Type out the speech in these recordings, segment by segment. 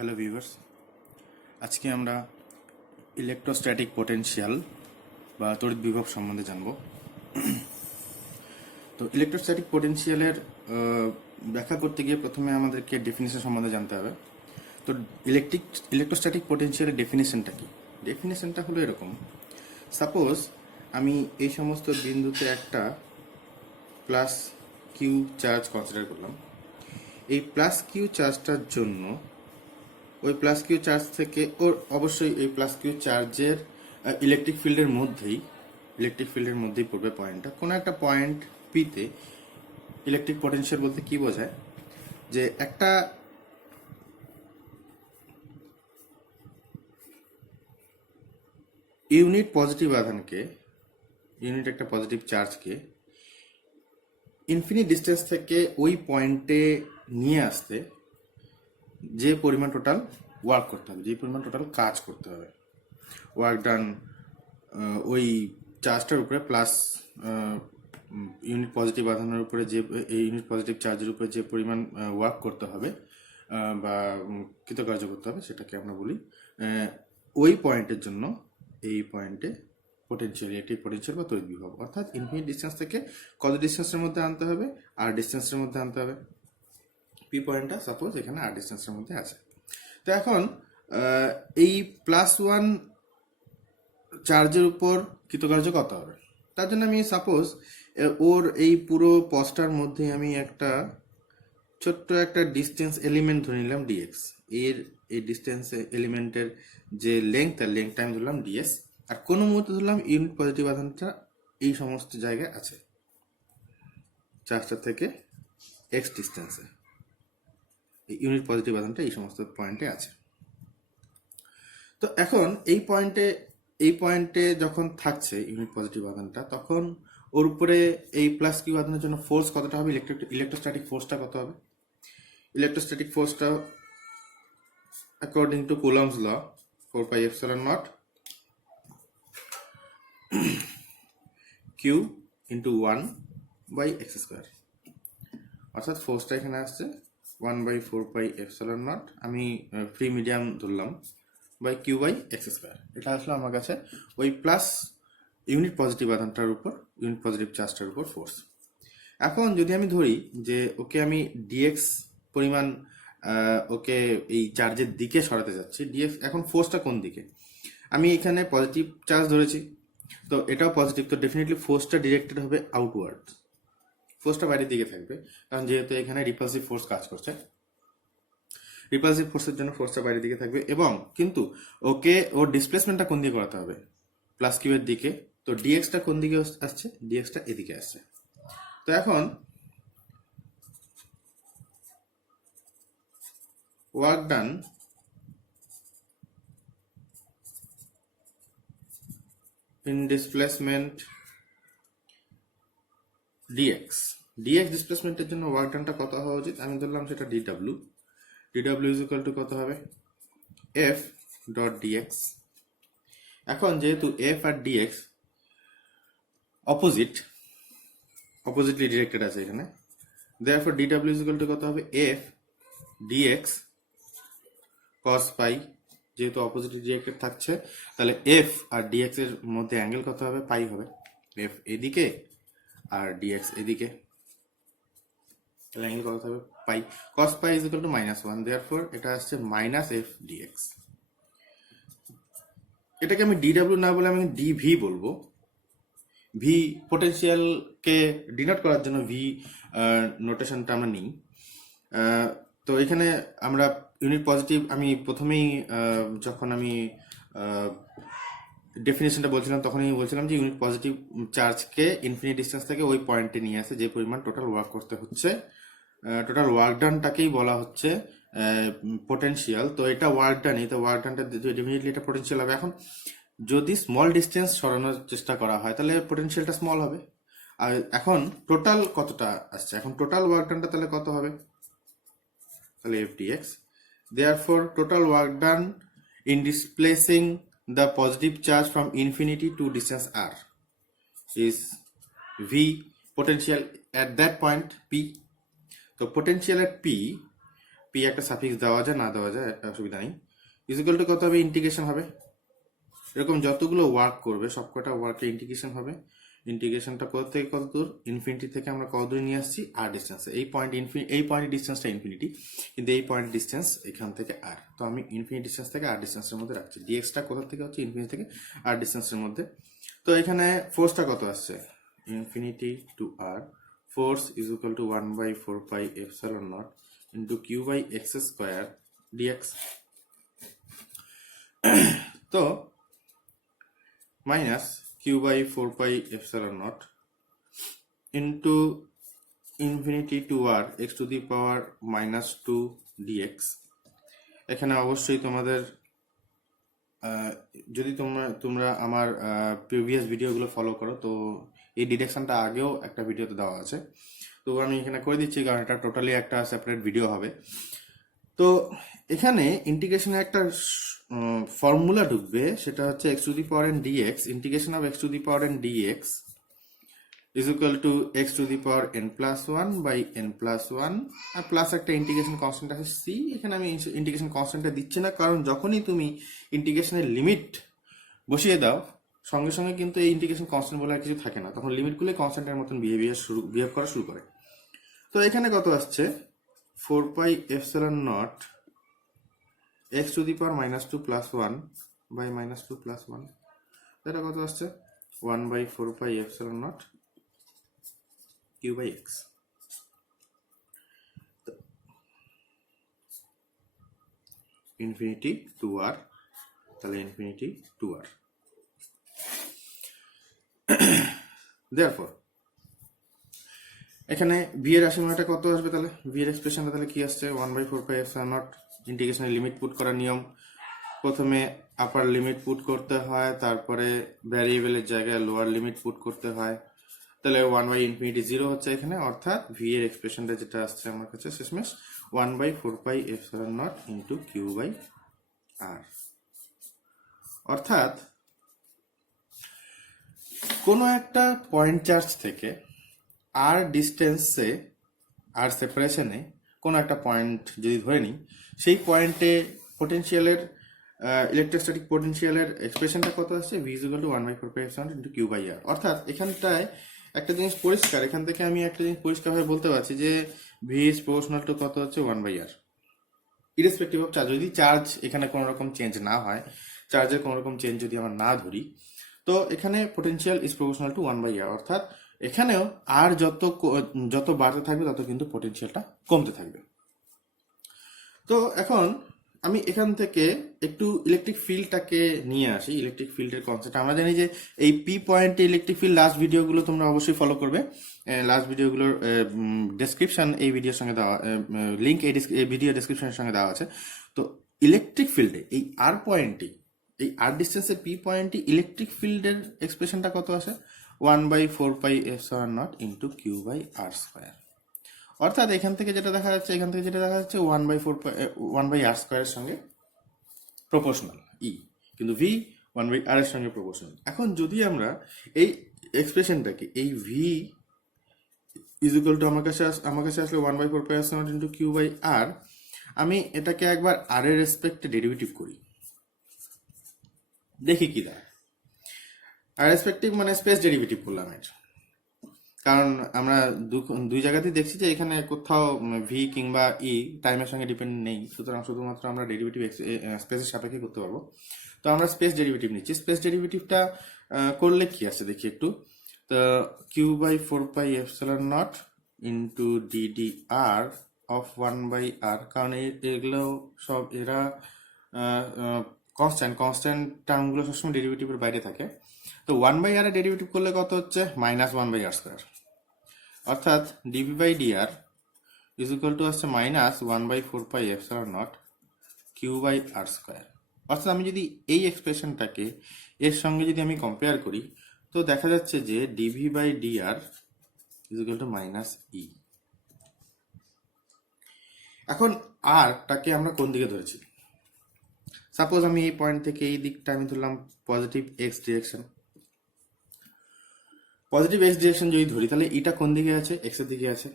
Hello viewers, আজকে আমরা electrostatic potential বা তড়িৎ বিভব সম্বন্ধে জানব। তো ইলেকট্রোস্ট্যাটিক পোটেনশিয়ালের ব্যাখ্যা করতে গিয়ে প্রথমে আমাদেরকে ডেফিনেশন সম্বন্ধে জানতে হবে। তো ইলেকট্রোস্ট্যাটিক পোটেনশিয়ালের ডেফিনেশনটা কি? ডেফিনেশনটা হলো এরকম: সাপোজ আমি এই সমস্ত বিন্দুতে একটা প্লাস কিউ চার্জ কনসিডার করলাম। এই প্লাস কিউ চার্জটার জন্য ওই প্লাস কিউ চার্জ থেকে অবশ্যই এই প্লাস কিউ চার্জের ইলেকট্রিক ফিল্ডের মধ্যেই পড়বে পয়েন্টটা। কোনো একটা পয়েন্ট পিতে ইলেকট্রিক পোটেনশিয়াল বলতে কি বোঝায়, যে একটা ইউনিট পজিটিভ আধানকে, ইউনিট একটা পজিটিভ চার্জকে ইনফিনিট ডিস্টেন্স থেকে ওই পয়েন্টে নিয়ে আসতে যে পরিমাণ টোটাল ওয়ার্ক করতে হবে, যে পরিমাণ টোটাল কাজ করতে হবে, ওয়ার্ক ডান ওই চার্জটার উপরে প্লাস ইউনিট পজিটিভ আধানের উপরে যে এই ইউনিট পজিটিভ চার্জের উপরে যে পরিমাণ ওয়ার্ক করতে হবে বা কৃতকার্য করতে হবে, সেটাকে আমরা বলি ওই পয়েন্টের জন্য এই পয়েন্টে পোটেনশিয়াল, ইলেকট্রিক পোটেনশিয়াল বা তড়িৎ বিভব। অর্থাৎ ইনফিনিট ডিস্টেন্স থেকে কত ডিস্টেন্সের মধ্যে আনতে হবে? আর ডিস্টেন্সের মধ্যে আনতে হবে। পি পয়েন্টটা সাপোজ এখানে আর ডিস্টেন্সের মধ্যে আছে। তো এখন এই প্লাস ওয়ান চার্জের উপর কৃতকার্য কত হবে? তার জন্য আমি সাপোজ ওর এই পুরো পথটার মধ্যে আমি একটা ছোট্ট একটা ডিস্টেন্স এলিমেন্ট ধরে নিলাম ডিএক্স। এই ডিস্টেন্স এলিমেন্টের যে লেংথ, তার লেংথটা আমি ধরলাম ডিএস। আর কোনো মুহূর্তে ধরলাম ইউনিট পজিটিভ আধানটা এই সমস্ত জায়গায় আছে, চার্জটা থেকে এক্স ডিস্টেন্সে ইউনিট পজিটিভ আধানটা এই সমস্ত পয়েন্টে আছে। তো এখন এই পয়েন্টে যখন থাকছে ইউনিট পজিটিভ আধানটা, তখন ওর উপরে এই প্লাস কিউ আধানের জন্য ফোর্স কতটা হবে? ইলেকট্রোস্ট্যাটিক ফোর্সটা কত হবে? ইলেকট্রোস্ট্যাটিক ফোর্সটা according to Coulomb's law 4πε0 q into 1/x²। অর্থাৎ ফোর্সটা এখানে আসছে 1/4πε0, আমি ফ্রি মিডিয়াম ধরলাম, বাই Q/x²। এটা আসলে আমার কাছে ওই প্লাস ইউনিট পজিটিভ আধানটার উপর, ইউনিট পজিটিভ চার্জটার উপর ফোর্স। এখন যদি আমি ধরি যে ওকে আমি ডিএক্স পরিমাণ ওকে এই চার্জের দিকে সরাতে যাচ্ছি, ডিএক্স এখন ফোর্সটা কোন দিকে? আমি এখানে পজিটিভ চার্জ ধরেছি, তো এটাও পজিটিভ, তো ডেফিনেটলি ফোর্সটা ডিরেক্টেড হবে আউটওয়ার্ড, ফোর্সটা বাইরের দিকে থাকবে, কারণ যেহেতু এখানে রিপালসিভ ফোর্স কাজ করছে। রিপালসিভ ফোর্সের জন্য ফোর্সটা বাইরের দিকে থাকবে, এবং কিন্তু ওকে ওর ডিসপ্লেসমেন্টটা কোন দিকে করাতে হবে? প্লাস কিউ এর দিকে। তো ডিএক্সটা কোন দিকে আসছে? ডিএক্সটা এদিকে আসছে। তো এখন work done in displacement dx ডিসপ্লেসমেন্টের জন্য ওয়ার্ক ডানটা কত হওয়া উচিত? আমি ধরলাম সেটা ডিডব্লিউ ইজ ইকুয়াল টু কত হবে? F dot d x. এখন যেহেতু এফ আর ডিএক্স অপোজিটলি ডিরেক্টেড আছে এখানে, therefore dw is equal to কত হবে? f dx cos পাই। যেহেতু অপোজিটলি ডিরেক্টেড থাকছে, তাহলে f আর dx এর মধ্যে অ্যাঙ্গেল কত হবে? পাই হবে। f এদিকে আর dx এদিকে, তাহলে অ্যাঙ্গেল কত হবে? পাই। cos pi is equal to -1, therefore এটা আসছে -f dx। এটাকে আমি dw না বলে আমি dv বলবো। ভি পোটেনশিয়ালকে ডিনোট করার জন্য ভি নোটেশনটা আমরা নিই। তো এখানে আমরা ইউনিট পজিটিভ, আমি প্রথমেই যখন আমি ডেফিনেশনটা বলছিলাম, তখনই বলছিলাম যে ইউনিট পজিটিভ চার্জকে ইনফিনিট ডিস্টেন্স থেকে ওই পয়েন্টে নিয়ে আসে যে পরিমাণ টোটাল ওয়ার্ক করতে হচ্ছে, টোটাল ওয়ার্ক ডানটাকেই বলা হচ্ছে পোটেনশিয়াল। তো এটা ওয়ার্ক ডান, এটা ওয়ার্ক ডানটা ডেফিনেটলি এটা পোটেনশিয়াল হবে। এখন যদি স্মল ডিস্টেন্স সরানোর চেষ্টা করা হয়, তাহলে পোটেনশিয়ালটা স্মল হবে। আর এখন টোটাল কতটা আসছে? এখন টোটাল ওয়ার্ক ডানটা তাহলে কত হবে? তাহলে F d x. Therefore total work done in displacing the positive charge from infinity to distance r is v potential at that point p. তো potential at p পি একটা সাফিক্স দেওয়া যায় না দেওয়া যায়, অসুবিধা নেই। ইকুয়াল টু কত হবে, ইন্টিগ্রেশন হবে। এরকম যতগুলো ওয়ার্ক করবে সবকটা ওয়ার্কে ইন্টিগ্রেশন হবে। ইন্টিগ্রেশনটা কত থেকে কত দূর, ইনফিনিটি থেকে আমরা কত দূরে নিয়ে আসছি, আর ডিস্টেন্স। এই পয়েন্টের ডিস্টেন্সটা ইনফিনিটি, কিন্তু এই পয়েন্টের ডিস্টেন্স এখান থেকে আর। তো আমি ইনফিনিটি ডিস্টেন্স থেকে আর ডিস্টেন্সের মধ্যে রাখছি। ডিএক্সটা কোথা থেকে হচ্ছে, ইনফিনিটি থেকে আর ডিস্টেন্সের মধ্যে। তো এখানে ফোর্সটা কত আসছে, infinity to r, force is equal to 1/4πε0 into q/x² dx। তো minus q/4πε0 into infinity to r x⁻⁻2 dx। এখানে অবশ্যই তোমাদের যদি তোমরা আমার প্রিভিয়াস ভিডিওগুলো ফলো করো, তো এই ডিডাকশনটা আগেও একটা ভিডিওতে দেওয়া আছে, তো আমি এখানে করে দিচ্ছি কারণ এটা টোটালি একটা সেপারেট ভিডিও হবে। তো এখানে ইন্টিগ্রেশনের একটা ফর্মুলা ঢুকবে, সেটা হচ্ছে x⁻n dx, integration of x⁻n dx is equal to x⁻n+1/n+1 আর প্লাস একটা ইন্টিগ্রেশন কনস্ট্যান্ট আছে c। এখানে আমি ইন্টিগ্রেশন কনস্ট্যান্টটা দিচ্ছি না, কারণ যখনই তুমি ইন্টিগ্রেশনের লিমিট বসিয়ে দাও সঙ্গে সঙ্গে কিন্তু এই ইন্টিগ্রেশন কনস্ট্যান্ট বলে আর কিছু থাকে না, তখন লিমিটগুলো কনস্ট্যান্টের মতন বিহেভ করা শুরু করে। তো এখানে কত আসছে, 4πε0 x⁻⁻2+1/-2+1, এটা কত আসছে 1/4πε0 q/x। ইনফিনিটি টু আর, তাহলে ইনফিনিটি টু আর। therefore এখানে ভি এর রাশিমালাটা কত আসবে, তাহলে ভি এর এক্সপ্রেশনটা তাহলে কি আসছে, 1/4πε0। ইন্টিগ্রেশনের লিমিট পুট করার নিয়ম, প্রথমে আপার লিমিট পুট করতে হয়, তারপরে ভ্যারিয়েবলের জায়গায় লোয়ার লিমিট পুট করতে হয়। তাহলে 1/∞0 হচ্ছে এখানে, অর্থাৎ ভি এর এক্সপ্রেশনটা যেটা আসছে আমার কাছে শেষমেশ 1/4πε0 ইন্টু q/r। অর্থাৎ কোনো একটা পয়েন্ট চার্জ থেকে আর ডিস্টেন্সে, আর সেপারেশনে কোনো একটা পয়েন্ট যদি ধরে নিই, সেই পয়েন্টে পোটেনশিয়ালের ইলেকট্রোস্ট্যাটিক পোটেনশিয়ালের এক্সপ্রেশনটা কত আসছে, v = 1/4πε0 ইন্টু q/r। অর্থাৎ এখানটায় একটা জিনিস পরিষ্কার, এখান থেকে আমি একটা জিনিস পরিষ্কারভাবে বলতে পারছি যে v ইজ প্রপোর্শনাল টু কত হচ্ছে 1/r, ইরেসপেক্টিভ অফ চার্জ। যদি চার্জ এখানে কোনো রকম চেঞ্জ না হয়, চার্জের কোনো রকম চেঞ্জ যদি আমরা না ধরি, তো এখানে potential is proportional to 1/r। অর্থাৎ এখানেও আর যত বাড়তে থাকবে তত কিন্তু পোটেনশিয়ালটা কমতে থাকবে। তো এখন আমি এখান থেকে একটু ইলেকট্রিক ফিল্ডটাকে নিয়ে আসি। ইলেকট্রিক ফিল্ডের কনসেপ্ট আমরা জানি যে এই পি পয়েন্টে ইলেকট্রিক ফিল্ড, লাস্ট ভিডিওগুলো তোমরা অবশ্যই ফলো করবে। লাস্ট ভিডিওগুলোর ডেসক্রিপশন এই ভিডিওর সঙ্গে দেওয়া, লিঙ্ক এই ভিডিও ডেসক্রিপশনের সঙ্গে দেওয়া আছে। তো ইলেকট্রিক ফিল্ডে এই আর পয়েন্টে, এই আর ডিস্টেন্সের পি পয়েন্টে ইলেকট্রিক ফিল্ডের এক্সপ্রেশনটা কত আসে, 1/4πε0 ইন্টু q/r²। অর্থাৎ এখান থেকে যেটা দেখা যাচ্ছে, 1/r² এর সঙ্গে প্রপোর্শনাল ই, কিন্তু ভি 1/r এর সঙ্গে প্রপোর্শনাল। এখন যদি আমরা এই এক্সপ্রেশনটাকে, এই ভি ইজ ইকুয়াল টু আমার কাছে আসলে 1/4πε0 ইন্টু q/r, আমি এটাকে একবার আর এর রেসপেক্টে ডেরিভেটিভ করি, দেখি কি দেয়। আর রেসপেক্টিভ মানে স্পেস ডেরিভেটিভ করলাম এটা, কারণ আমরা দুই জায়গাতেই দেখছি যে এখানে কোথাও ভি কিংবা ই টাইমের সঙ্গে ডিপেন্ড নেই, সুতরাং শুধুমাত্র আমরা ডেরিভেটিভ স্পেসের সাপেক্ষে করতে পারবো। তো আমরা স্পেস ডেরিভেটিভ নিচ্ছি। স্পেস ডেরিভেটিভটা করলে কি আছে দেখি একটু। তো q/4πε0 into ddr of 1/r, কারণ এগুলো সব এরা কনস্ট্যান্ট টার্মগুলো সবসময় ডেরিভেটিভের বাইরে থাকে। তো 1/r এর ডেরিভেটিভ করলে কত হচ্ছে, -1/r²। অর্থাৎ dv/dr ইজ ইকুয়াল টু আসছে -1/4πε0 q/r²। অর্থাৎ আমি যদি এই এক্সপ্রেশনটাকে এর সঙ্গে যদি আমি কম্পেয়ার করি, তো দেখা যাচ্ছে যে dv/dr is equal two -e। এখন আরটাকে আমরা কোন দিকে ধরেছি, সাপোজ আমি এই পয়েন্ট থেকে এই দিকটা আমি ধরলাম positive x direction. Positive x direction যদি ধরি, তাহলে এটা কোন দিকে আছে, এক্স এর দিকে আছে।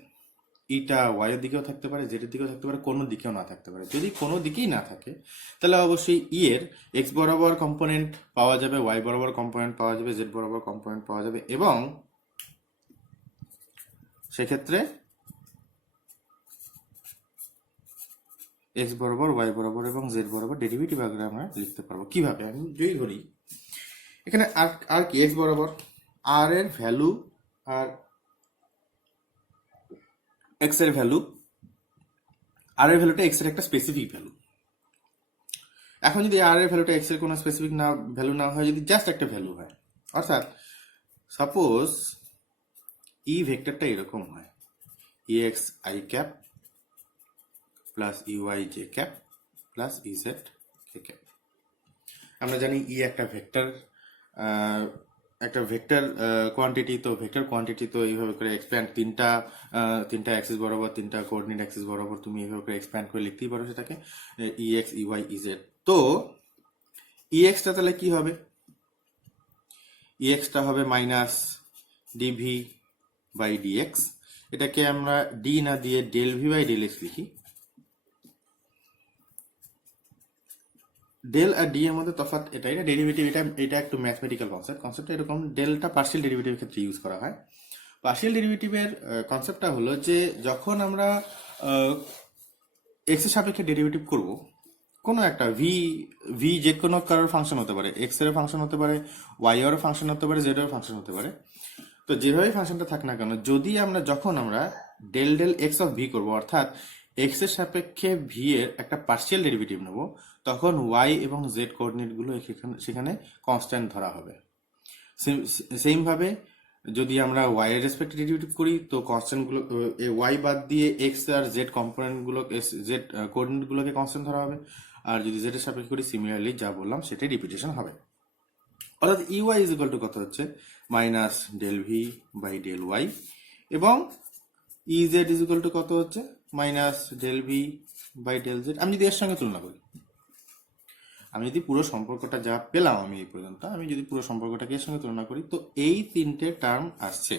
ইটা ওয়াই এর দিকেও থাকতে পারে, জেড এর দিকেও থাকতে পারে, কোনো দিকেও না থাকতে পারে। যদি কোনো দিকেই না থাকে তাহলে অবশ্যই ই এর এক্স বরাবর কম্পোনেন্ট পাওয়া যাবে, ওয়াই বরাবর কম্পোনেন্ট পাওয়া যাবে, জেড বরাবর কম্পোনেন্ট পাওয়া যাবে, এবং সেক্ষেত্রে এক্স বরাবর, ওয়াই বরাবর এবং জেড বরাবর ডেরিভেটিভ আকারে আমরা লিখতে পারবো। কিভাবে? আমি যদি ধরি এখানে আর কি এক্স বরাবর আর এর ভ্যালু আর এক্স এর ভ্যালু, আর এর ভ্যালুটা এক্স এর একটা স্পেসিফিক ভ্যালু। এখন যদি আর এর ভ্যালুটা এক্স এর কোনো স্পেসিফিক না ভ্যালু না হয়, যদি জাস্ট একটা ভ্যালু হয়, অর্থাৎ সাপোজ ই ভেক্টরটা এরকম হয়, E x I cap plus E y j cap plus E z k cap. আমরা জানি ই একটা ভেক্টর কোয়ান্টিটি, তো ভেক্টর কোয়ান্টিটি তো এইভাবে করে এক্সপ্যান্ড তিনটা অ্যাক্সিস বরাবর, তিনটা কোঅর্ডিনেট অ্যাক্সিস বরাবর তুমি এইভাবে করে এক্সপ্যান্ড করে লিখতেই পারো সেটাকে E x E y E z. তো ই এক্সটা তাহলে কি হবে? ই এক্সটা হবে মাইনাস ডিভি বাই ডিএক্স। এটাকে আমরা ডি না দিয়ে del V by del x লিখি। ডেল আর ডি এর মধ্যে তফাৎ এটা ডেরিভেটিভ, এটা একটু ম্যাথমেটিক্যাল কনসেপ্ট এরকম। ডেলটা পার্শিয়াল ডেরিভেটিভের ক্ষেত্রে ইউজ করা হয়। পার্শিয়াল ডেরিভেটিভের কনসেপ্টটা হলো যে যখন আমরা এক্স এর সাপেক্ষে ডেরিভেটিভ করব, কোনো একটা ভি যে কোনো কারোর ফাংশন হতে পারে, এক্স এর ফাংশন হতে পারে, ওয়াই এর ফাংশন হতে পারে, জেড এর ফাংশন হতে পারে। তো যেভাবে ফাংশনটা থাক না কেন, যদি যখন আমরা del del x of V করবো, অর্থাৎ এক্স এর সাপেক্ষে ভি এর একটা পার্শিয়াল ডেরিভেটিভ নেব, তখন ওয়াই এবং জেড কোঅর্ডিনেট গুলো সেখানে কনস্ট্যান্ট ধরা হবে। সেম ভাবে যদি আমরা ওয়াই এর রেসপেক্টে ডেরিভেটিভ করি, তো কনস্ট্যান্ট গুলো ওয়াই বাদ দিয়ে এক্স আর জেড কম্পোনেন্ট গুলো, জেড কোঅর্ডিনেট গুলোকে কনস্ট্যান্ট ধরা হবে। আর যদি জেড এর সাপেক্ষে করি, সিমিলারলি যা বললাম সেটাই রিপিটেশন হবে। অর্থাৎ E y is equal to কত হচ্ছে? Minus del V by del y, এবং E z is equal to কত হচ্ছে? Minus del V by del z. আমি যদি এর সঙ্গে তুলনা করি, আমি যদি পুরো সম্পর্কটা যা পেলাম আমি এই পর্যন্ত, আমি যদি পুরো সম্পর্কটাকে এর সঙ্গে তুলনা করি, তো এই তিনটে টার্ম আসছে।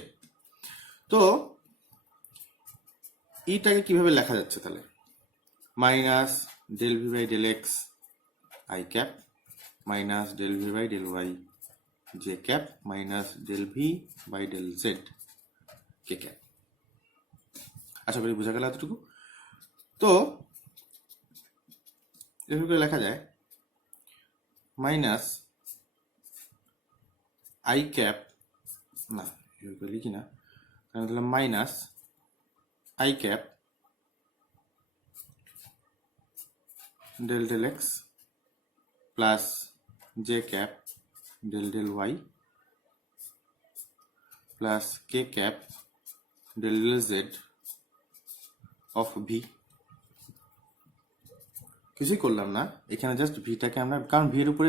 তো ইটাকে কিভাবে লেখা যাচ্ছে তাহলে? Minus del V by del x I cap minus del V by del y j cap minus del V by del z k cap. আশা করি বোঝা গেল এতটুকু। তো এভাবে করে লেখা যায় মাইনাস আই ক্যাপ, না এভাবে করে লিখি না, তাহলে minus I cap del del x plus J cap del del Y plus K cap del del Z of V. কিছুই করলাম না, এখানে জাস্ট ভিটাকে আমরা, কারণ ভি এর উপরে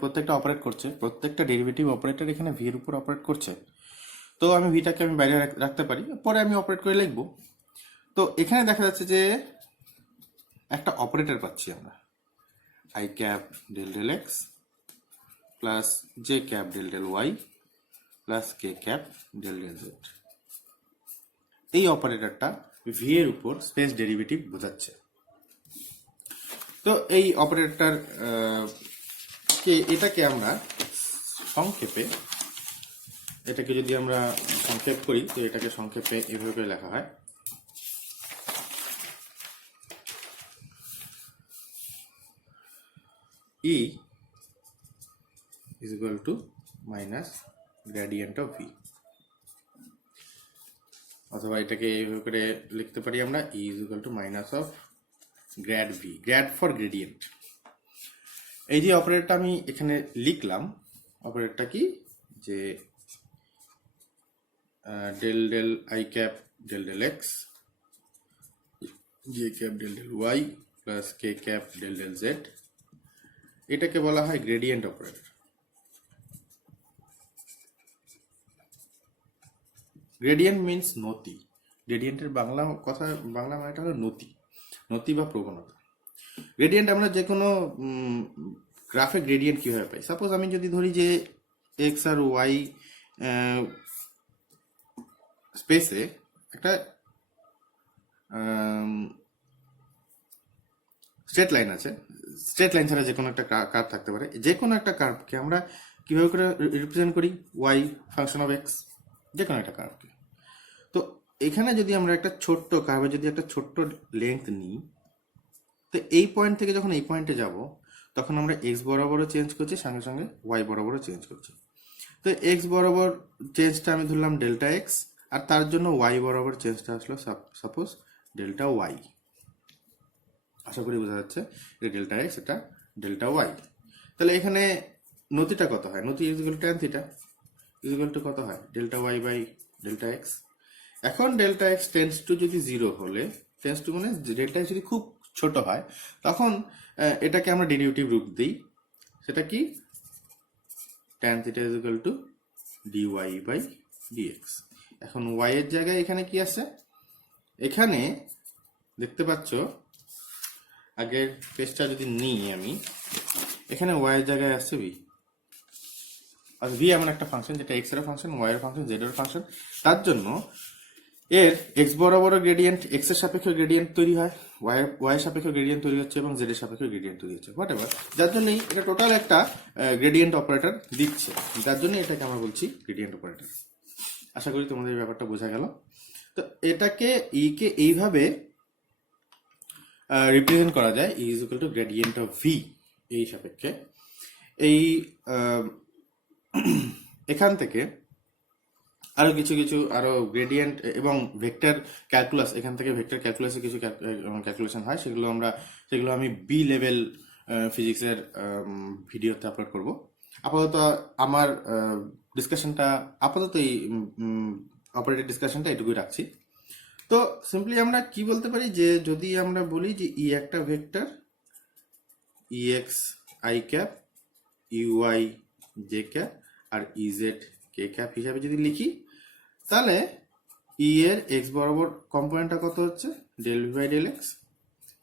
প্রত্যেকটা অপারেট করছে, প্রত্যেকটা ডেরিভেটিভ অপারেটর এখানে ভি এর উপর অপারেট করছে। তো আমি ভিটাকে আমি বাইরে রাখতে পারি, পরে আমি অপারেট করে লিখবো। তো এখানে দেখা যাচ্ছে যে একটা অপারেটর পাচ্ছি আমরা, I cap del del x plus J cap del del Y plus K cap del del Z. এই অপারেটরটা ভি এর উপর স্পেস ডেরিভেটিভ বোঝাচ্ছে। তো এই অপারেটর এটাকে আমরা সংক্ষেপে, এটাকে যদি আমরা সংক্ষেপ করি, তো এটাকে সংক্ষেপে এভাবে করে লেখা হয়, E is equal to minus gradient of V, অথবা এটাকে এইভাবে করে লিখতে পারি আমরা, E is equal to minus of grad V, grad for gradient। এই যে অপারেটরটা আমি এখানে লিখলাম, অপারেটরটা কি, যে del del I cap del del x J cap del del Y plus K cap del del Z, এটাকে বলা হয় গ্রেডিয়েন্ট অপারেটর। গ্রেডিয়েন্ট মিন্স নতি। গ্রেডিয়েন্টের বাংলা মানেটা হলো নতি বা প্রবণতা। গ্রেডিয়েন্ট আমরা যে কোনো গ্রাফে গ্রেডিয়েন্ট কিভাবে পাই? সাপোজ আমি যদি ধরি যে এক্স আর ওয়াই স্পেসে একটা স্ট্রেট লাইন আছে, স্ট্রেট লাইন ছাড়া যে কোনো একটা কার্ভ থাকতে পারে, যে কোনো একটা কার্ভকে আমরা কিভাবে করে রিপ্রেজেন্ট করি, ওয়াই ফাংশন অফ এক্স, যে কোনো একটা কার্ভকে। তো এখানে যদি আমরা একটা ছোট্ট কার্ভে যদি একটা ছোট্ট লেন্থ নিই, তো এই পয়েন্ট থেকে যখন এই পয়েন্টে যাব তখন আমরা এক্স বরাবরও চেঞ্জ করছি, সঙ্গে সঙ্গে ওয়াই বরাবরও চেঞ্জ করছি। তো এক্স বরাবর চেঞ্জটা আমি ধরলাম ডেল্টা এক্স, আর তার জন্য ওয়াই বরাবর চেঞ্জটা আসলো সাপোজ ডেল্টা ওয়াই। আশা করি বোঝা যাচ্ছে, এটা ডেল্টা এক্স, এটা ডেল্টা ওয়াই। তাহলে এখানে নতিটা কত হয়? নতি equal tan theta equal to কত হয়? Delta Y by delta x. এখন ডেল্টা এক্স টেন্স টু যদি জিরো হলে, টেন্স টু মানে ডেল্টা এক্স যদি খুব ছোট হয়, তখন এটাকে আমরা ডেরিভেটিভ রূপ দিই। সেটা কি? Tan theta is equal to d y by d x. এখন ওয়াই এর জায়গায় এখানে কি আছে? এখানে দেখতে পাচ্ছ, আগের পেজটা যদি নিই আমি, এখানে ওয়াই এর জায়গায় আসছে ভি। আর ভি এমন একটা ফাংশন যেটা এক্স এর ফাংশন, ওয়াই এর ফাংশন, জেড এর ফাংশন। তার জন্য এর এক্স বরাবর গ্রেডিয়েন্ট, এক্স এর সাপেক্ষে গ্রেডিয়েন্ট তৈরি হয়, ওয়াই এর সাপেক্ষে গ্রেডিয়েন্ট তৈরি হচ্ছে, এবং জেড এর সাপেক্ষে গ্রেডিয়েন্ট তৈরি হচ্ছে, হোয়াট এভার। যার জন্যই এটা টোটাল একটা গ্রেডিয়েন্ট অপারেটর দিচ্ছে, যার জন্য এটাকে আমরা বলছি গ্রেডিয়েন্ট অপারেটর। আশা করি তোমাদের এই ব্যাপারটা বোঝা গেল। তো এটাকে কে এইভাবে রিপ্রেজেন্ট করা যায়, E is equal to gradient of V এই সাপেক্ষে। এই এখান থেকে আরো কিছু কিছু আরো গ্রেডিয়েন্ট এবং ভেক্টর ক্যালকুলাস, এখান থেকে ভেক্টর ক্যালকুলাসে কিছু ক্যালকুলেশন হয়, সেগুলো আমি বি লেভেল ফিজিক্সের ভিডিওতে আপলোড করব। আপাতত আমার ডিসকাশনটা, আপাতত এই অপারেটর ডিসকাশনটা এটুকুই রাখছি। তো সিম্পলি আমরা কি বলতে পারি, যে যদি আমরা বলি যে ই একটা vector, E x I cap, E y J cap, আর ইজেড কে ক্যাপ হিসাবে যদি লিখি, তাহলে ই এর এক্স বরাবর কম্পোনেন্টটা কত হচ্ছে? Del V by del x.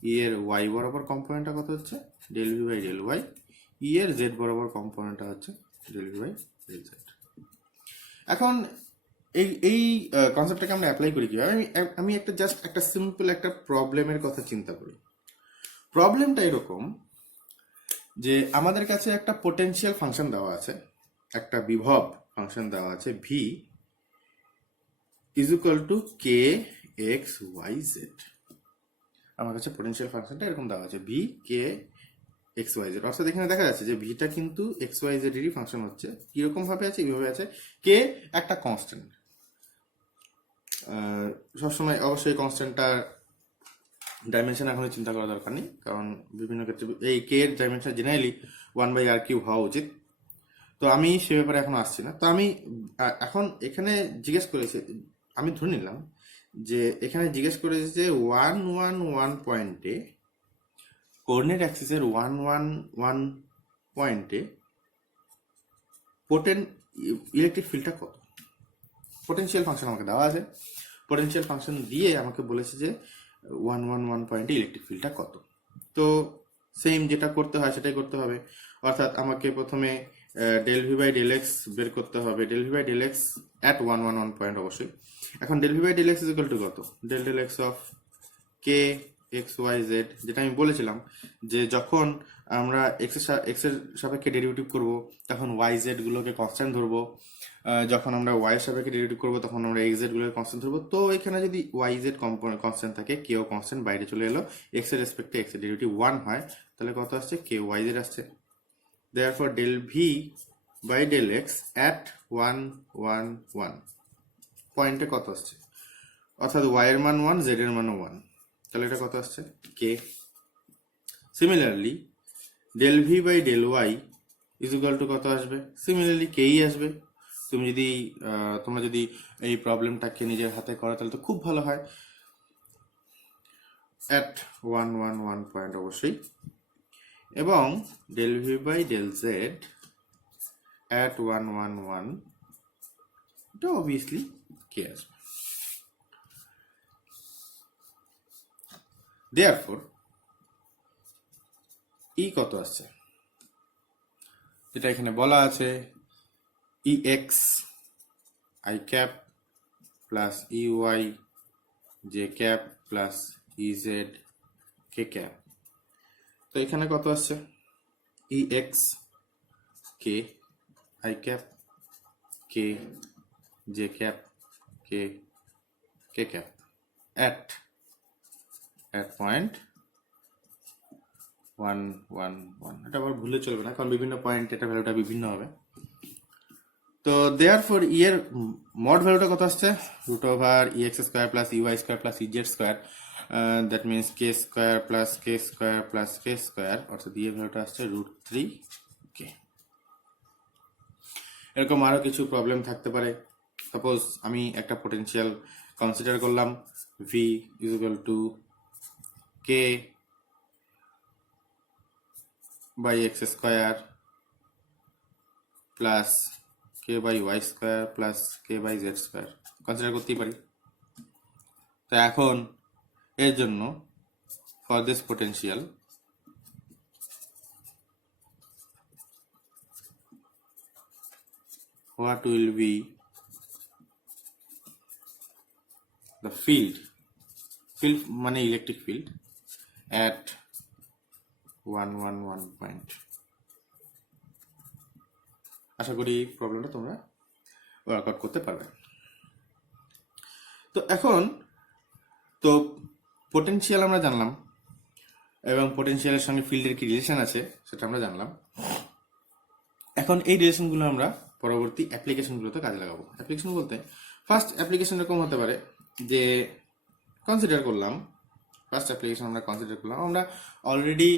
E এর ওয়াই বরাবর কম্পোনেন্টটা কত হচ্ছে? Del V by del y. E এর জেড বরাবর কম্পোনেন্টটা হচ্ছে del V by del z. এখন এই কনসেপ্টটাকে আমরা অ্যাপ্লাই করি কিভাবে? আমি একটা জাস্ট একটা সিম্পল একটা প্রবলেমের কথা চিন্তা করি। প্রবলেমটা এরকম যে আমাদের কাছে একটা পোটেনশিয়াল ফাংশন দেওয়া আছে, একটা বিভব ফাংশন দেওয়া আছে, V is equal to K x Y Z. আমার কাছে পোটেনশিয়াল ফাংশনটা এরকম দেওয়া আছে, V K x Y Z. অর্থাৎ এখানে দেখা যাচ্ছে যে ভিটা কিন্তু এক্স ওয়াই জেড এরই ফাংশন হচ্ছে। কিরকম ভাবে আছে? এইভাবে আছে, কে একটা কনস্ট্যান্ট। সবসময় অবশ্যই কনস্ট্যান্টটা ডাইমেনশন এখন চিন্তা করা দরকার নেই, কারণ বিভিন্ন ক্ষেত্রে এই কে এর ডাইমেনশন জেনারেলি 1/r³ হওয়া উচিত। তো আমি সে ব্যাপারে এখন আসছি না। তো আমি এখন এখানে জিজ্ঞেস করেছি, আমি ধরে নিলাম যে এখানে জিজ্ঞেস করেছে যে 111 পয়েন্টে, কোঅর্ডিনেট অ্যাক্সিসের 111 পয়েন্টে ইলেকট্রিক ফিল্ডটা কত। পোটেনশিয়াল ফাংশন আমাকে দেওয়া আছে, পোটেনশিয়াল ফাংশন দিয়ে আমাকে বলেছে যে 111 পয়েন্টে ইলেকট্রিক ফিল্ডটা কত। তো সেম যেটা করতে হয় সেটাই করতে হবে, অর্থাৎ আমাকে প্রথমে del V by del x বের করতে হবে, del V by del x at 111 point অবশ্যই। এখন del V by del x is equal to কত? Del x of k x Y z, যেটা আমি বলেছিলাম যে যখন আমরা এক্স এর সাপেক্ষে ডেরিভেটিভ করব তখন ওয়াই জেড গুলোকে কনস্ট্যান্ট ধরবো, যখন আমরা ওয়াই এর সাপেক্ষে ডেরিভেটিভ করবো তখন আমরা এক্স জেড গুলোকে কনস্ট্যান্ট ধরবো। তো এখানে যদি ওয়াই জেড কনস্ট্যান্ট থাকে, কেও কনস্ট্যান্ট বাইরে চলে এলো, এক্স এর রেসপেক্টে এক্স এর ডেরিভেটিভ 1 হয়, তাহলে কত আসছে? কে ওয়াই জেড আসছে। Therefore del V by del x at 111 পয়েন্টে কত আসছে? অর্থাৎ ওয়াই এর মান 1, জেড এর মানও 1, তাহলে এটা কত আসছে? K. Similarly del V by del y is equal to কত আসবে? সিমিলারলি কেই আসবে। তোমরা যদি এই প্রবলেমটাকে নিজের হাতে করো তাহলে তো খুব ভালো হয়। অ্যাট 111 পয়েন্ট অবশ্যই, এবং del V by del Z at 111, এটা অবভিয়াসলি কে আসবে। দেয়ারফর ই কত আসছে? যেটা এখানে বলা আছে, E x I cap plus E y j cap plus E z K cap. তো এখানে কত আসছে? E x k i cap k j cap k k cap at point 111। এটা আবার ভুলে চলবে না, কারণ বিভিন্ন পয়েন্ট এটা ভ্যালুটা বিভিন্ন হবে। তো দেয়ার ফর এর মড ভ্যালুটা কত আসছে? Root over E x square plus E y square plus E z square, that means K square plus K square plus K square, অর্থাৎ এর ভ্যালুটা আসছে √3k। এরকম আরো কিছু প্রবলেম থাকতে পারে। সাপোজ আমি একটা পোটেনশিয়াল কনসিডার করলাম, V is equal to K by x square plus K by Y square plus K by Z square consider করতেই পারি। তো এখন এর জন্য for this potential what will be the field মানে ইলেকট্রিক ফিল্ড at 111 পয়েন্ট। আশা করি প্রবলেমটা তোমরা ওয়ার্কআউট করতে পারবে। তো এখন তো পোটেনশিয়াল আমরা জানলাম এবং পোটেনশিয়ালের সঙ্গে ফিল্ডের কি রিলেশন আছে সেটা আমরা জানলাম। এখন এই রিলেশনগুলো আমরা পরবর্তী অ্যাপ্লিকেশনগুলোতে কাজে লাগাবো। অ্যাপ্লিকেশন বলতে ফার্স্ট অ্যাপ্লিকেশন এরকম হতে পারে যে কনসিডার করলাম, ফার্স্ট অ্যাপ্লিকেশন আমরা কনসিডার করলাম, আমরা অলরেডি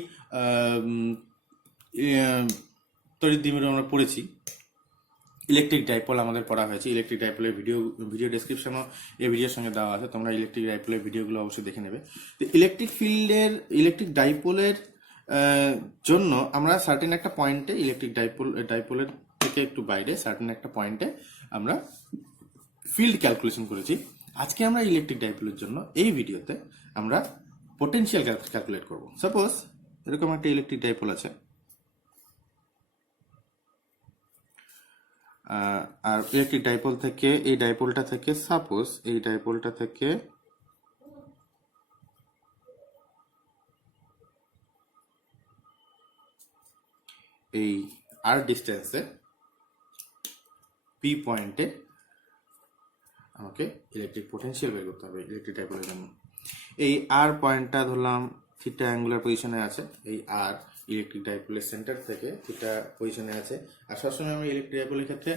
তড়িৎদ্বিমেরু আমরা পড়েছি, ইলেকট্রিক ডাইপোল আমাদের পড়া হয়েছে। ইলেকট্রিক ডাইপোলের ভিডিও ডেসক্রিপশনও এই ভিডিওর সঙ্গে দেওয়া আছে, তোমরা ইলেকট্রিক ডাইপোলের ভিডিওগুলো অবশ্যই দেখে নেবে। তো ইলেকট্রিক ডাইপোলের জন্য আমরা সার্টেন একটা পয়েন্টে ডাইপোলের থেকে একটু বাইরে সার্টেন একটা পয়েন্টে আমরা ফিল্ড ক্যালকুলেশন করেছি। আজকে আমরা ইলেকট্রিক ডাইপোলের জন্য এই ভিডিওতে আমরা পোটেনশিয়াল ক্যালকুলেট করব। সাপোজ এরকম একটা ইলেকট্রিক ডাইপোল আছে, আর ইলেকট্রিক ডাইপোল থেকে এই ডাইপোলটা থেকে সাপোজ এই ডাইপোলটা থেকে এই আর ডিস্টেন্সে পি পয়েন্টে আমাকে ইলেকট্রিক পোটেনশিয়াল বের করতে হবে ইলেকট্রিক ডাইপোলের জন্য। এই আর পয়েন্টটা ধরলাম থিটা অ্যাঙ্গুলার পজিশনে আছে, এই আর ইলেকট্রিক ডাইপোলের সেন্টার থেকে থিটা পজিশনে আছে। আর সবসময় আমি ইলেকট্রিক ডাইপোলের ক্ষেত্রে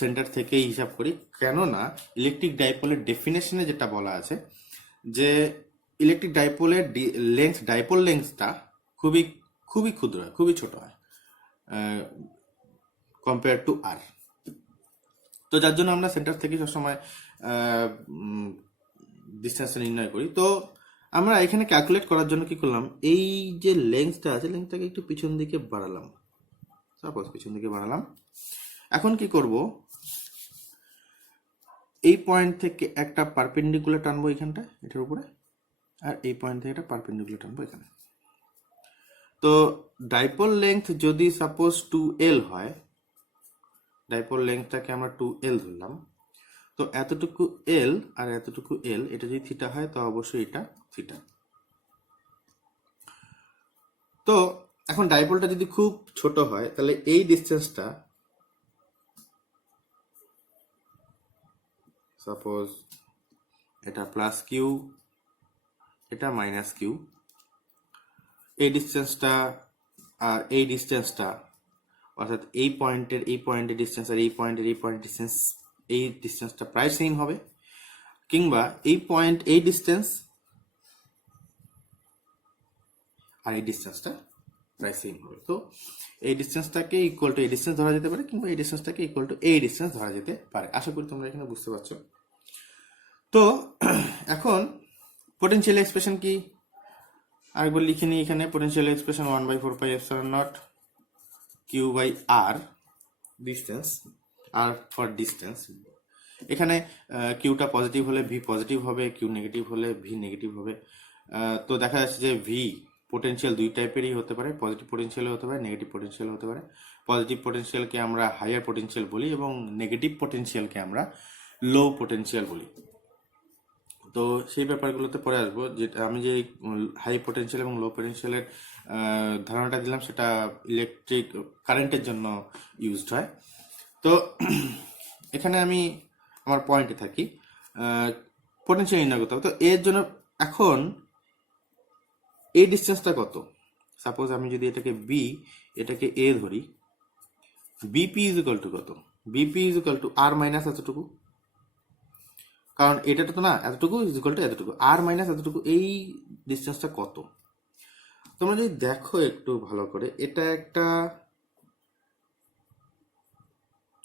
সেন্টার থেকেই হিসাব করি, কেননা ইলেকট্রিক ডাইপোলের ডেফিনেশনে যেটা বলা আছে যে ইলেকট্রিক ডাইপোলের ডাইপোল লেন্থটা খুবই খুবই ক্ষুদ্র হয়, খুবই ছোট হয় কম্পেয়ার টু আর। তো যার জন্য আমরা সেন্টার থেকে সবসময় ডিস্টেন্সটা নির্ণয় করি। তো আমরা এখানে ক্যালকুলেট করার জন্য কি করলাম, এই যে লেন্থটা আছে লেন্থটাকে একটু পিছন দিকে বাড়ালাম, সাপোজ পিছন দিকে বাড়ালাম। এখন কি করব, এই পয়েন্ট থেকে একটা পারপেন্ডিকুলার টানবো এখানটা এটার উপরে, আর এই পয়েন্ট থেকে একটা পারপেন্ডিকুলার টানবো এখানে। তো ডাইপোল লেন্থ যদি সাপোজ 2L হয়, ডাইপোল লেন্থটাকে আমরা 2L ধরলাম, তো এতটুকু L আর এতটুকু L, এটা যদি থিটা হয় তো অবশ্যই এটা থিটা। তো এখন ডাইপোলটা যদি খুব ছোট হয় তাহলে এই ডিসটেন্সটা সাপোজ এটা প্লাস কিউ, এটা মাইনাস কিউ, এই ডিসটেন্সটা আর এই ডিসটেন্সটা, অর্থাৎ এই পয়েন্টের ডিসটেন্স আর এই পয়েন্টের ডিসটেন্স, এই ডিসটেন্সটা প্রায় সেম হবে, কিংবা এই ডিসটেন্স আর এই ডিসটেন্সটা প্রায় সেম হবে। তো এই ডিসটেন্সটাকে ইকুয়াল টু এই ডিসটেন্স ধরা যেতে পারে, কিংবা এই ডিসটেন্সটাকে ইকুয়াল টু এই ডিসটেন্স ধরা যেতে পারে। আশা করি তোমরা এখানে বুঝতে পারছো। তো এখন পোটেনশিয়াল এক্সপ্রেশন কি আরেকবার লিখে নিই। এখানে potential expression 1/4πε0 q by r distance, r for distance. এখানে কিউটা পজিটিভ হলে ভি পজিটিভ হবে, কিউ নেগেটিভ হলে ভি নেগেটিভ হবে। তো দেখা যাচ্ছে যে ভি পোটেনশিয়াল দুই টাইপেরই হতে পারে, পজিটিভ পোটেনশিয়াল হতে পারে, নেগেটিভ পোটেনশিয়াল হতে পারে। পজিটিভ পোটেনশিয়ালকে আমরা হাইয়ার পোটেনশিয়াল বলি এবং নেগেটিভ পোটেনশিয়ালকে আমরা লো পোটেনশিয়াল বলি। তো সেই ব্যাপারগুলোতে পরে আসবো। যেটা আমি যে হাই পোটেনশিয়াল এবং লো পোটেনশিয়ালের ধারণাটা দিলাম সেটা ইলেকট্রিক কারেন্টের জন্য ইউজড হয়। তো এখানে আমি আমার পয়েন্টে থাকি, পোটেনশিয়াল নির্ণয় করতে হবে। তো এর জন্য এখন এই ডিস্টেন্সটা কত? সাপোজ আমি যদি এটাকে বি, এটাকে এ ধরি, বিপি ইজ ইকুয়াল টু কত? BP is equal to r minus এতটুকু, কারণ এটা তো না, এতটুকু ইজ ইকুয়াল টু এতটুকু, আর মাইনাস এতটুকু। এই ডিস্টেন্সটা কত? তোমরা যদি দেখো একটু ভালো করে, এটা একটা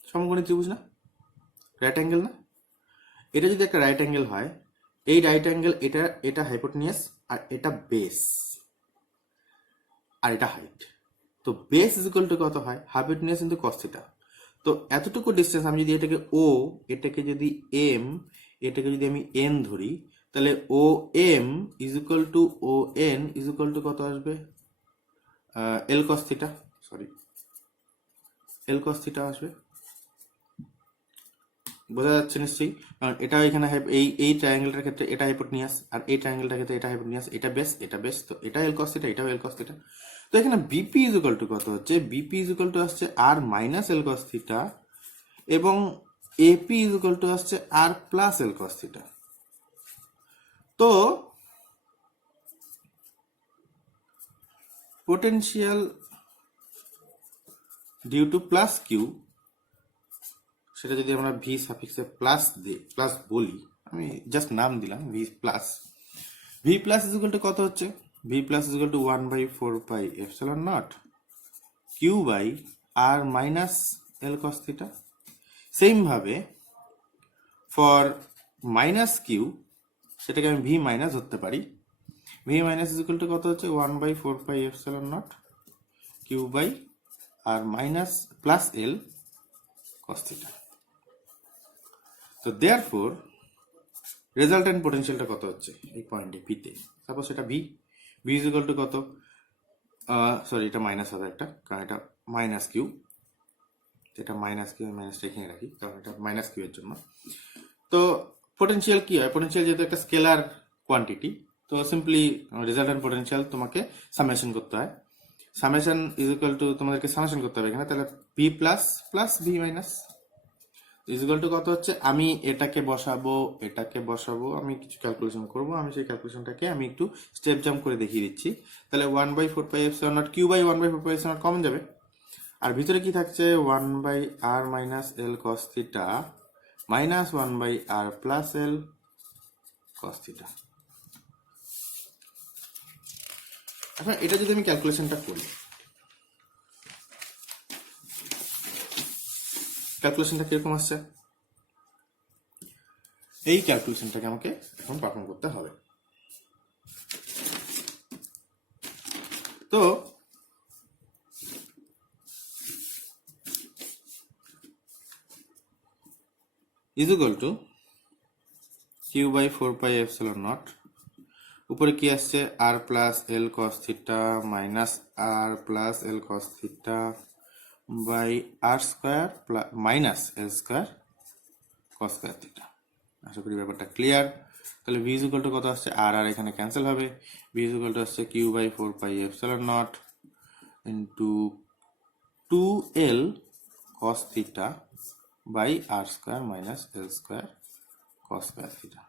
সমকোণী ত্রিভুজ না, রাইট অ্যাঙ্গেল না? এটা যদি একটা রাইট অ্যাঙ্গেল হয়, এই রাইট অ্যাঙ্গেল, এটা এটা হাইপোটেনিয়াস আর এটা বেস আর এটা হাইট। তো বেস ইজ ইকুয়াল টু কত হয়? হাইপোটেনিয়াস ইনটু কস থিটা। তো এতটুকু ডিস্টেন্স আমি যদি এটাকে ও, এটাকে যদি এম, এটাকে যদি আমি এন ধরি, তাহলে O M is equal to O N is equal to কত আসবে? L cos theta, sorry l cos theta আসবে। বোঝা যাচ্ছে নিশ্চয়ই? কারণ এটা এখানে এই ট্রায়াঙ্গেলটার ক্ষেত্রে এটা হাইপোটেনিয়াস, আর এই ট্রায়াঙ্গেলটার ক্ষেত্রে এটা হাইপোটেনিয়াস, এটা বেস, এটা বেস, তো এটা এল কস থিটা, এটাও এল কস থিটা। তো এখানে বিপি ইজ ইকুয়াল টু কত হচ্ছে? বিপি ইজ ইকুয়াল টু আসছে আর মাইনাস এল কস থিটা, এবং এপি ইজ ইকুয়াল টু আসছে আর প্লাস এল কস থিটা। তো potential due to plus Q, সেটা যদি আমরা ভি সাফিক্সে প্লাস বলি, আমি জাস্ট নাম দিলাম V plus, V plus is equal to কত হচ্ছে? V plus is equal to 1/4 pi epsilon nought Q by r minus L cos theta. Same ভাবে ফর মাইনাস কিউ, সেটাকে আমি ভি মাইনাস ধরতে পারি। V minus is equal to কত হচ্ছে? 1/4 pi epsilon nought Q by r minus plus L cos theta. তো therefore resultant পোটেনশিয়ালটা কত হচ্ছে এই পয়েন্টে পিতে? সাপোজ এটা V, V is equal to কত? সরি, এটা মাইনাস হবে একটা, কারণ এটা মাইনাস কিউ, এটা মাইনাস কিউ, মাইনাসটা এখানে রাখি কারণ এটা মাইনাস কিউ এর জন্য। তো পোটেনশিয়াল কি হয়? পোটেনশিয়াল যেহেতু একটা স্কেলার কোয়ান্টিটি, তো সিম্পলি রেজাল্টেন্ট পোটেনশিয়াল তোমাকে সামেশন করতে হয়। সামেশন ইজ ইকুয়াল টু, তোমাদেরকে সামেশন করতে হবে এখানে, তাহলে V plus plus V minus is equal to কত হচ্ছে? আমি এটাকে বসাবো, আমি কিছু ক্যালকুলেশন করব, আমি সেই ক্যালকুলেশনটাকে আমি একটু স্টেপ জাম্প করে দেখিয়ে দিচ্ছি। তাহলে 1/4 pi epsilon nought Q by 1/4 pi epsilon nought common যাবে, আর ভিতরে কি থাকছে? 1/r মাইনাস এল cos theta minus 1/r plus এল কস থিটা। এখন এটা যদি আমি ক্যালকুলেশনটা করি, ক্যালকুলেশনটা কিরকম আসছে? এই ক্যালকুলেশনটাকে আমাকে এখন পারফর্ম করতে হবে। তো is equal to q by 4 pi epsilon nought, উপরে কি আসছে? R plus L cos theta minus r plus L cos theta by r square minus L square cos square theta. আশা করি ব্যাপারটা ক্লিয়ার। তাহলে ভি ইজ ইকুয়াল টু কত আসছে? আর আর এখানে ক্যান্সেল হবে, ভি ইজ ইকুয়াল টু আসছে Q by 4 pi epsilon nought into 2l cos theta by r square minus L square cos square theta.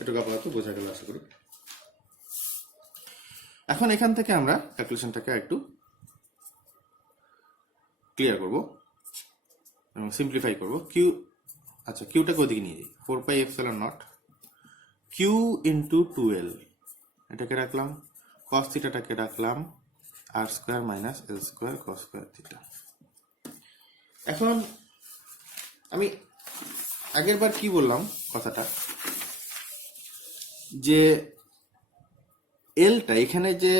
এটুকু আপাতত বোঝা গেল আশা করি। এখন এখান থেকে আমরা ক্যালকুলেশনটাকে একটু ক্লিয়ার করব এবং সিম্পলিফাই করব। কিউ, আচ্ছা কিউটাকে ওদিকে নিয়ে যাই, 4 pi epsilon nought Q into 2l, এটাকে রাখলাম, কস থিটাটাকে রাখলাম আর স্কোয়ার মাইনাস এল স্কোয়ার কস স্কোয়ার থিটা। এখন আমি আগের বার কি বললাম কথাটা, যে এলটা এখানে যে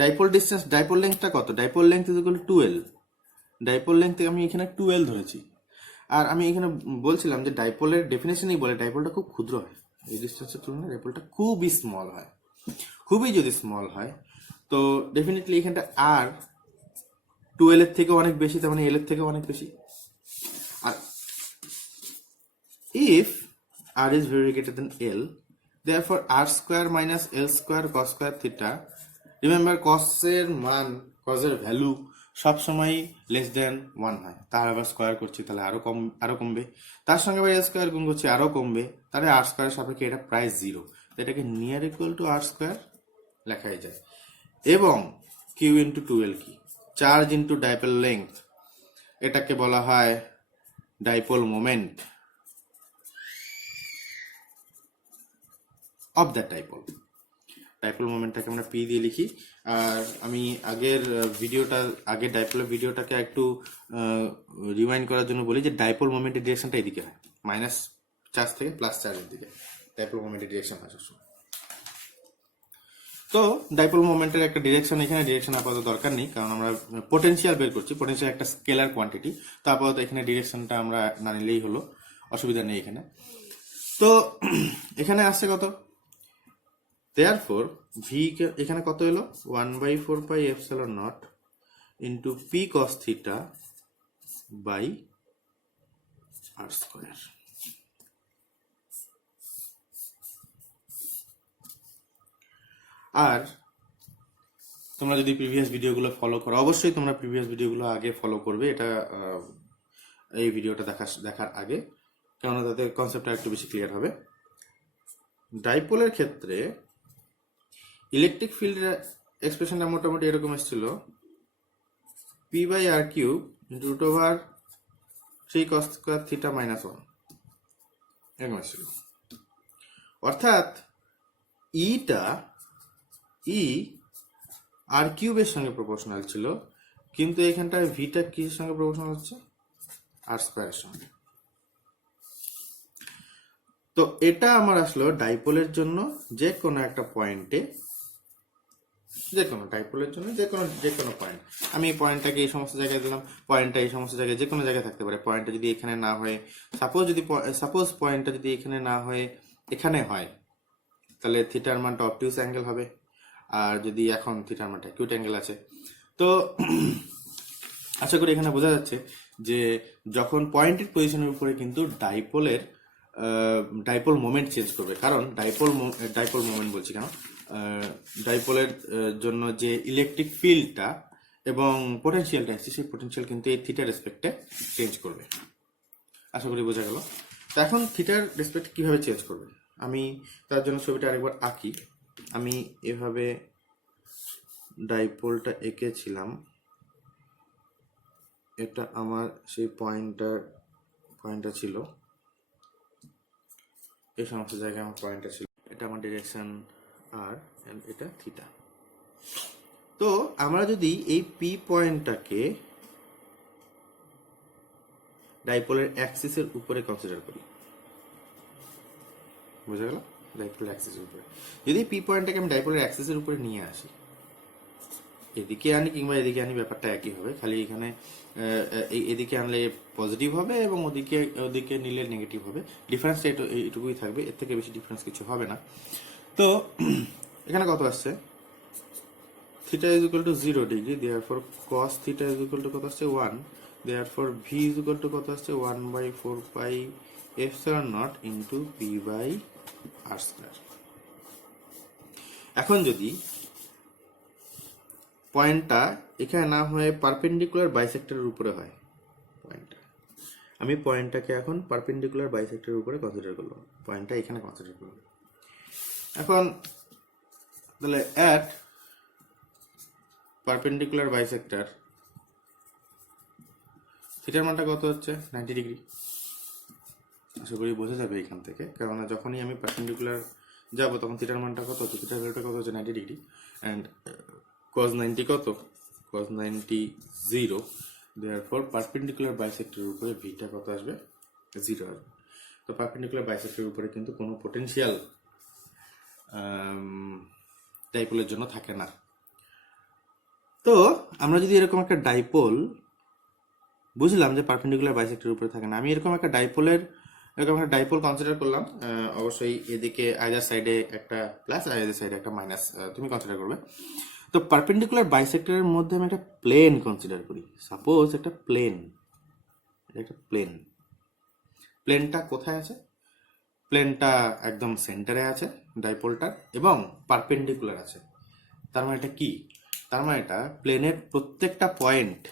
ডাইপোল ডিসটেন্স, ডাইপোল লেন্থটা কত? Dipole length is equal two 2l, dipole length আমি এখানে 2l ধরেছি। আর আমি এখানে বলছিলাম যে ডাইপোলের ডেফিনেশনই বলে ডাইপোলটা খুব ক্ষুদ্র হয়, এই ডিসটেন্সের তুলনায় ডাইপোলটা খুবই স্মল হয়। খুবই যদি স্মল হয় তো ডেফিনেটলি এখানটা আর 2l এর থেকে অনেক বেশি, তার মানে এল এর থেকে অনেক বেশি। আর if r is very greater than l, therefore r square minus l square cos square theta, remember cos এর মান, cos এর ভ্যালু সব সময় লেস দেন 1 হয়, তার আবার স্কয়ার করছি তাহলে আরো কমবে, তার সঙ্গে আবার l স্কয়ার গুণ করছি আরো কমবে, তাহলে r স্কয়ারের সাপেক্ষে এটা প্রায় 0, এটাকে near equal to r square লেখাই যায়। এবং q ইন্টু 2l কি, চার্জ ইন্টু ডাইপোল লেংথ, এটাকে বলা হয় dipole moment of the dipole. Dipole মোমেন্টটাকে আমরা পি দিয়ে লিখি। আর আমি আগের ডাইপোলের ভিডিওটাকে একটু রিমাইন্ড করার জন্য বলি যে ডাইপোল মোমেন্টের ডিরেকশনটা এদিকে হয়, মাইনাস চার্জ থেকে প্লাস চার্জের দিকে ডাইপোল মোমেন্টের ডিরেকশন হয় সবসময়। তো ডাইপোল মোমেন্টের একটা ডিরেকশন, এখানে ডিরেকশন আপাতত দরকার নেই, কারণ আমরা পোটেনশিয়াল বের করছি, পোটেনশিয়াল একটা স্কেলার কোয়ান্টিটি, তো আপাতত এখানে ডিরেকশনটা আমরা না নিলেই হলো, অসুবিধা নেই এখানে। তো এখানে আসছে কত, therefore v এখানে কত এলো 1/4 pi epsilon nought into p cos theta by r square. আর তোমরা যদি প্রিভিয়াস ভিডিওগুলো ফলো করো, অবশ্যই তোমরা প্রিভিয়াস ভিডিওগুলো আগে ফলো করবে, এটা এই ভিডিওটা দেখার আগে, কেননা তাতে কনসেপ্টটা একটু বেশি ক্লিয়ার হবে। ডাইপোলের ক্ষেত্রে ইলেকট্রিক ফিল্ডের এক্সপ্রেশনটা মোটামুটি এরকম এসেছিল, P by r cube root over 3 cos square theta minus 1 এরকম এসেছিল। অর্থাৎ ই আর কিউবের সঙ্গে প্রপোর্শনাল ছিল, কিন্তু এখানটায় ভিটা কিসের সঙ্গে প্রপোর্শনাল হচ্ছে, আর স্কয়ারের সঙ্গে। তো এটা আমার আসলো ডাইপোলের জন্য যে কোনো একটা পয়েন্টে, যে কোনো ডাইপোলের জন্য যে কোনো পয়েন্ট, আমি এই পয়েন্টটাকে এই সমস্ত জায়গায় দিলাম, পয়েন্টটা এই সমস্ত জায়গায় যে কোনো জায়গায় থাকতে পারে। পয়েন্টটা যদি এখানে না হয়, সাপোজ পয়েন্টটা যদি এখানে না হয়ে এখানে হয়, তাহলে থিটার মানটা অবটিউস অ্যাঙ্গেল হবে, আর যদি এখন থিটার মানটা অ্যাকিউট অ্যাঙ্গেল আছে। তো আশা করি এখানে বোঝা যাচ্ছে যে যখন পয়েন্টের পজিশনের উপরে কিন্তু ডাইপোল মোমেন্ট চেঞ্জ করবে, কারণ ডাইপোল মোমেন্ট বলছি কেন, ডাইপোলের জন্য যে ইলেকট্রিক ফিল্ডটা এবং পোটেনশিয়ালটা আছে, সেই পোটেনশিয়াল কিন্তু এই থিটার রেসপেক্টে চেঞ্জ করবে। আশা করি বোঝা গেল। তো এখন থিটার রেসপেক্ট কিভাবে চেঞ্জ করবে, আমি তার জন্য ছবিটা আরেকবার আঁকি। আমি এভাবে ডাইপোলটা এঁকেছিলাম, এটা আমার সেই পয়েন্টটা ছিল, এই সমস্ত জায়গায় আমার পয়েন্টটা ছিল, এটা আমার ডিরেকশন আর এন্ড এটা থিটা। তো আমরা যদি এই পি পয়েন্টটাকে ডাইপোলের অ্যাক্সিসের উপরে কনসিডার করি, বুঝা গেল, ডাইপোলের অ্যাক্সিসের উপরে যদি পি পয়েন্টটাকে আমি ডাইপোলের অ্যাক্সিসের উপরে নিয়ে আসি, এদিকে আনি কিংবা এদিকে আনি ব্যাপারটা একই হবে, খালি এখানে এদিকে আনলে পজিটিভ হবে এবং ওদিকে নিলে নেগেটিভ হবে, ডিফারেন্সটা এইটুকুই থাকবে, এর থেকে বেশি ডিফারেন্স কিছু হবে না। তো এখানে কত আসছে, theta is equal to 0 degree, therefore cos theta is equal to কত আসছে 1, therefore V is equal to কত আসছে 1/4 pi epsilon nought into P by r square. এখন যদি পয়েন্টটা এখানে না হয়ে পারপেন্ডিকুলার বাইসেক্টরের উপরে হয়, আমি পয়েন্টটাকে এখন পারপেন্ডিকুলার বাইসেক্টরের উপরে কনসিডার করলাম, পয়েন্টটা এখানে কনসিডার করলাম। এখন তাহলে অ্যাট পারপেন্ডিকুলার বাইসেক্টর থিটার মানটা কত হচ্ছে 90 ডিগ্রি। আশা করি বোঝা যাবে এখান থেকে, কারণ যখনই আমি পারপেন্ডিকুলার যাব তখন থিটার মানটা কত হচ্ছে, থিটার ভ্যালুটা কত হচ্ছে 90 ডিগ্রি, অ্যান্ড cos 90 কত, cos 90 0, therefore পারপেন্ডিকুলার বাইসেক্টরের উপরে ভিটা কত আসবে 0 আসবে। তো পারপেন্ডিকুলার বাইসেক্টরের উপরে কিন্তু কোনো পোটেনশিয়াল ডাইপোলের জন্য থাকে না। তো আমরা যদি এরকম একটা ডাইপোল, বুঝলাম যে পারপেন্ডিকুলার বাইসেক্টরের উপরে থাকে না, আমি এরকম একটা ডাইপোল কনসিডার করলাম, অবশ্যই এদিকে আইদার সাইডে একটা প্লাস আর আইদার সাইডে একটা মাইনাস তুমি কনসিডার করবে। তো পারপেন্ডিকুলার বাইসেক্টরের মধ্যে আমি একটা প্লেন কনসিডার করি, সাপোজ একটা প্লেনটা কোথায় আছে, প্লেনটা একদম সেন্টারে আছে ডাইপোলটার এবং পারপেন্ডিকুলার আছে। তার মানে এটা কি? তার মানে এটা প্লেনের প্রত্যেকটা পয়েন্ট,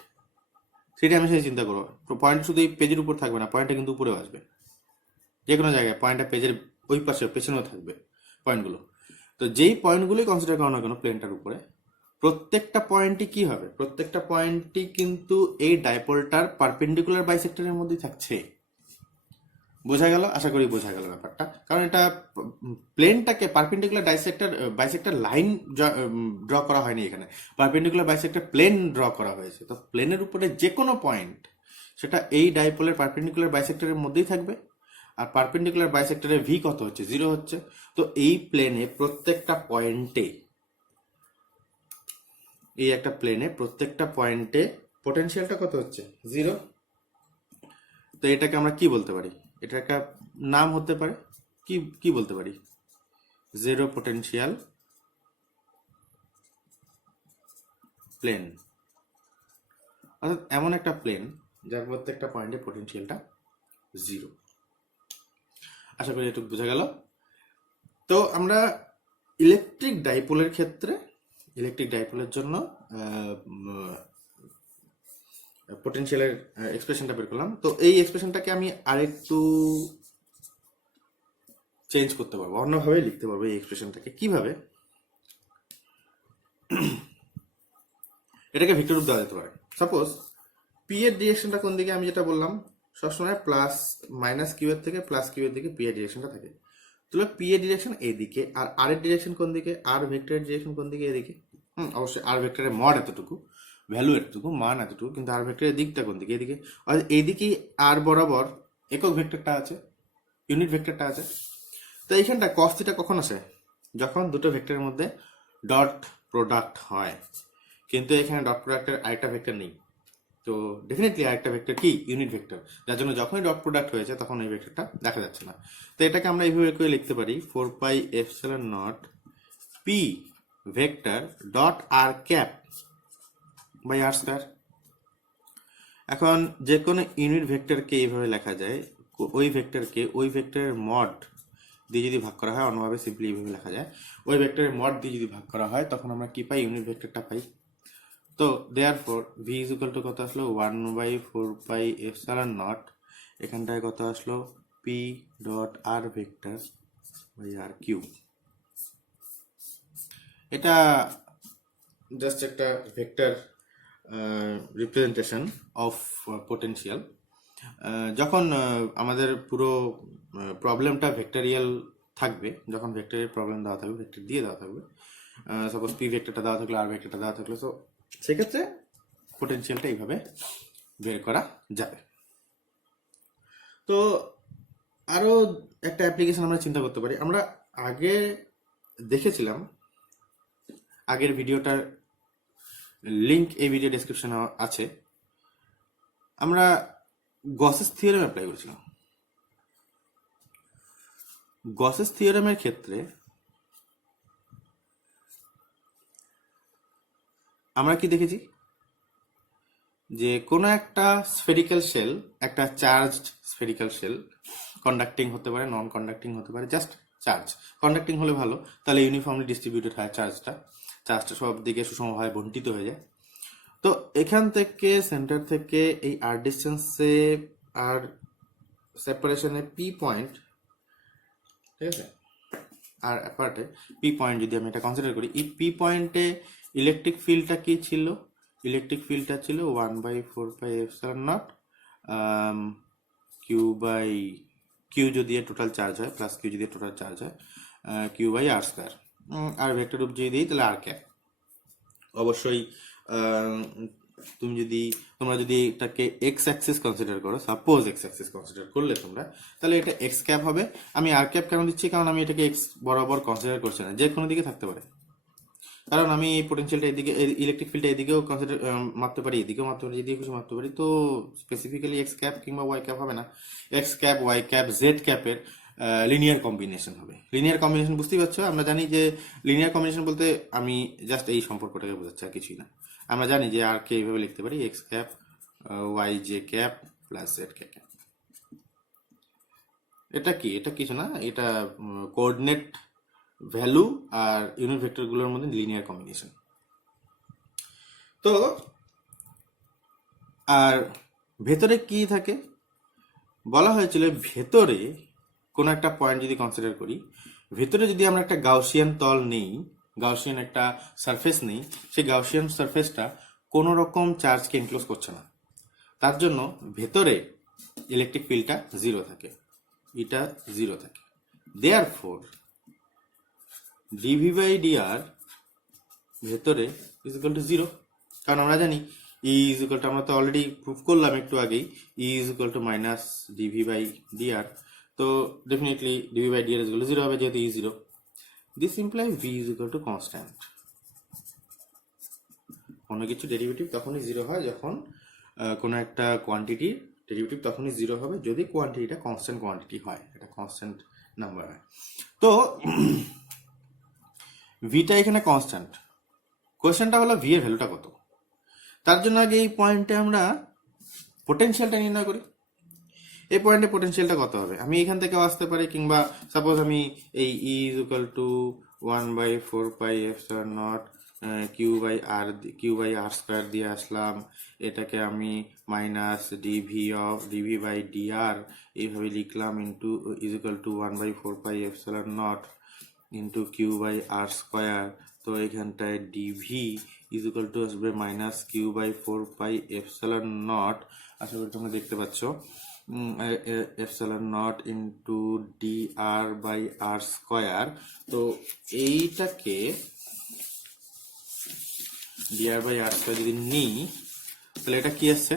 সেটা আমি সেই চিন্তা করবো, পয়েন্ট শুধু এই পেজের উপর থাকবে না, পয়েন্টটা কিন্তু উপরেও আসবে, যে কোনো জায়গায় পয়েন্টটা পেজের ওই পাশে পেছনেও থাকবে পয়েন্টগুলো। তো যেই পয়েন্টগুলোই কনসিডার করো না কেন প্লেনটার উপরে, প্রত্যেকটা পয়েন্টই কি হবে? প্রত্যেকটা পয়েন্টই কিন্তু এই ডাইপোলটার পারপেন্ডিকুলার বাইসেক্টরের মধ্যেই থাকছে। বোঝা গেল? আশা করি বোঝা গেল ব্যাপারটা। কারণ এটা প্লেনটাকে পারপেন্ডিকুলার বাইসেক্টর লাইন ড্র করা হয়নি এখানে, পারপেন্ডিকুলার বাইসেক্টর প্লেন ড্র করা হয়েছে। তো প্লেনের উপরে যে কোনো পয়েন্ট সেটা এই ডাইপোলের পারপেন্ডিকুলার বাইসেক্টরের মধ্যেই থাকবে। আর পারপেন্ডিকুলার বাইসেক্টরের ভি কত হচ্ছে? 0 হচ্ছে। তো এই প্লেনে প্রত্যেকটা পয়েন্টে, এই একটা প্লেনে প্রত্যেকটা পয়েন্টে পোটেনশিয়ালটা কত হচ্ছে? 0। তো এটাকে আমরা কি বলতে পারি? এটা একটা নাম হতে পারে, কি কি বলতে পারি? Zero potential plane. অর্থাৎ এমন একটা প্লেন যার প্রত্যেকটা পয়েন্টে পোটেনশিয়ালটা 0। আশা করি এটুকু বোঝা গেল। তো আমরা ইলেকট্রিক ডাইপোলের ক্ষেত্রে, ইলেকট্রিক ডাইপোলের জন্য পোটেনশিয়ালের এক্সপ্রেশনটা বের করলাম। তো এই এক্সপ্রেশনটাকে আমি আরেকটু চেঞ্জ করতে পারবো, অন্যভাবে লিখতে পারবো এই এক্সপ্রেশনটাকে। কিভাবে? এটাকে ভেক্টর রূপ দেওয়া যেতে পারে। সাপোজ পি এর ডিরেকশনটা কোন দিকে? আমি যেটা বললাম সবসময় প্লাস মাইনাস কিউ এর থেকে প্লাস কিউ এর দিকে পি এর ডিরেকশনটা থাকে। তাহলে পি এর ডিরেকশন এদিকে, আর আর এর ডিরেকশন কোন দিকে? আর ভেক্টরের ডিরেকশন কোন দিকে? এদিকে। অবশ্যই আর ভেক্টরের মড এতটুকু, ভ্যালু এতটুকু, মান এতটুকু, কিন্তু আর ভেক্টরের দিকটা কোন দিকে? এদিকে। আর এইদিকেই আর বরাবর একক ভেক্টরটা আছে, ইউনিট ভেক্টরটা আছে। তো এইখানটা কস থিটা কখন আসে? যখন দুটো ভেক্টরের মধ্যে ডট প্রোডাক্ট হয়। কিন্তু এখানে ডট প্রোডাক্টের আরেকটা ভেক্টর নেই। তো ডেফিনেটলি আরেকটা ভেক্টর কি? ইউনিট ভেক্টর, যার জন্য যখনই ডট প্রোডাক্ট হয়েছে তখন এই ভেক্টরটা দেখা যাচ্ছে না। তো এটাকে আমরা এইভাবে করে লিখতে পারি 4 pi epsilon nought P vector dot r cap by r square. এখন যে কোনো ইউনিট ভেক্টরকে এইভাবে লেখা যায়, ওই ভেক্টরকে ওই ভেক্টরের মড দিয়ে যদি ভাগ করা হয়, অন্যভাবে সিম্পলি এইভাবে লেখা যায়, ওই ভেক্টরের মড দিয়ে যদি ভাগ করা হয় তখন আমরা কি পাই? ইউনিট ভেক্টরটা পাই। তো therefore V is equal to কত আসলো? 1/4 পাই এপসিলন নট, এখানটায় কত আসলো? P dot r vector by r cube. এটা জাস্ট একটা ভেক্টর রিপ্রেজেন্টেশন অফ পোটেনশিয়াল। যখন আমাদের পুরো প্রবলেমটা ভেক্টরিয়াল থাকবে, যখন ভেক্টরের প্রবলেম দেওয়া থাকবে, ভেক্টর দিয়ে দেওয়া থাকবে, সাপোজ পি ভেক্টরটা দেওয়া থাকলো, আর ভেক্টরটা দেওয়া থাকলো, তো সেক্ষেত্রে পোটেনশিয়ালটা এইভাবে বের করা যাবে। তো আরো একটা অ্যাপ্লিকেশন আমরা চিন্তা করতে পারি। আমরা আগে দেখেছিলাম, আগের ভিডিওটার লিংক এই ভিডিও ডেসক্রিপশনে আছে, আমরা গসেস থিওরেম অ্যাপ্লাই করেছিলাম। গসেস থিওরেমের ক্ষেত্রে আমরা কি দেখেছি? যে কোনো একটা স্ফেরিক্যাল শেল, একটা চার্জড স্ফেরিক্যাল শেল, কন্ডাক্টিং হতে পারে, নন কন্ডাক্টিং হতে পারে, জাস্ট চার্জ। কন্ডাক্টিং হলে ভালো, তাহলে ইউনিফর্মলি ডিস্ট্রিবিউটেড হয় চার্জটা, চার্জটা সব দিকে সুষমভাবে বন্টিত হয়ে যায়। তো এখান থেকে সেন্টার থেকে এই আর ডিস্টেন্সে আর সেপারেশনে পি পয়েন্ট, ঠিক আছে, আর অ্যাপার্টে পি পয়েন্ট যদি আমি এটা কনসিডার করি, এই পি পয়েন্টে ইলেকট্রিক ফিল্ডটা কি ছিল? ইলেকট্রিক ফিল্ডটা ছিল 1/4 pi epsilon nought Q by Q যদি টোটাল চার্জ হয়, প্লাস কিউ যদি টোটাল চার্জ হয়, কিউ বাই আর স্কয়ার। আর ভেক্টর রূপ যদি দিই তাহলে আর ক্যাপ। অবশ্যই তোমরা যদি এটাকে এক্স অ্যাক্সিস কনসিডার করো, সাপোজ এক্স অ্যাক্সিস কনসিডার করলে তোমরা, তাহলে এটা এক্স ক্যাপ হবে। আমি আর ক্যাপ কেন দিচ্ছি? কারণ আমি এটাকে এক্স বরাবর কনসিডার করছি না, যে কোনো দিকে থাকতে পারে। কারণ আমি এই পোটেনশিয়ালটা এদিকে, ইলেকট্রিক ফিল্ডটা এদিকেও কনসিডার মাপতে পারি, এদিকেও মাপতে পারি, যেদিকে খুশি মাপতে পারি। তো স্পেসিফিক্যালি এক্স ক্যাপ কিংবা ওয়াই ক্যাপ হবে না, x cap, y cap, z ক্যাপের লিনিয়ার কম্বিনেশন হবে। লিনিয়ার কম্বিনেশন বুঝতেই পারছো? আমরা জানি যে লিনিয়ার কম্বিনেশন বলতে আমি জাস্ট এই সম্পর্কটাকে বোঝাচ্ছি, আর কিছুই না। আমরা জানি যে আর কে এইভাবে লিখতে পারি, x cap y j cap plus z k cap. এটা কি, এটা কিছু না, এটা কোঅর্ডিনেট ভ্যালু আর ইউনিট ভেক্টরগুলোর মধ্যে লিনিয়ার কম্বিনেশন। তো আর ভেতরে কি থাকে বলা হয়েছিল, ভেতরে কোনো একটা পয়েন্ট যদি কনসিডার করি, ভেতরে যদি আমরা একটা গাউসিয়ান তল নেই, গাউসিয়ান একটা সারফেস নেই, সেই গাউসিয়ান সারফেসটা কোনো রকম চার্জকে এনক্লোজ করছে না, তার জন্য ভেতরে ইলেকট্রিক ফিল্ডটা জিরো থাকে, এটা জিরো থাকে। দেয়ারফোর ডিভি বাই ডিআর ভেতরে ইজ ইকুয়াল টু জিরো, কারণ আমরা জানি ই ইজ ইকুয়াল টু, আমরা তো অলরেডি প্রুফ করলাম একটু আগেই, E is equal to minus dV by dr. তো definitely dV by dr is equal to zero হবে, যেহেতু E zero. This imply V is equal to constant. কোনো কিছু ডেরিভেটিভ তখনই জিরো হয় যখন কোনো একটা কোয়ান্টিটির ডেরিভেটিভ তখনই জিরো হবে যদি কোয়ান্টিটিটা কনস্ট্যান্ট কোয়ান্টিটি হয়, এটা কনস্ট্যান্ট নাম্বার হয়। তো ভিটা এখানে কনস্ট্যান্ট, কোয়েশ্চেনটা হলো ভি এর ভ্যালুটা কত। তার জন্য আগে এই পয়েন্টে আমরা পোটেনশিয়ালটা নির্ণয় করি। এই পয়েন্টে পোটেনশিয়ালটা কত হবে, আমি এখান থেকেও আসতে পারি, কিংবা সাপোজ আমি এই E is equal to 1/4πε0 q by r square দিয়ে আসলাম, এটাকে আমি মাইনাস ডিভি বাই ডিআর এইভাবে লিখলাম, into is equal to 1/4πε0 into q by r square. তো এখানটায় ডিভি ইজ ইকুয়াল টু আসবে মাইনাস কিউ/4πε0, আশা করি তোমরা দেখতে পাচ্ছ, ε0 into dr by r square. তো এইটাকে ডিআর বাই আর স্কোয়ার যদি নিই, তাহলে এটা কি আসছে,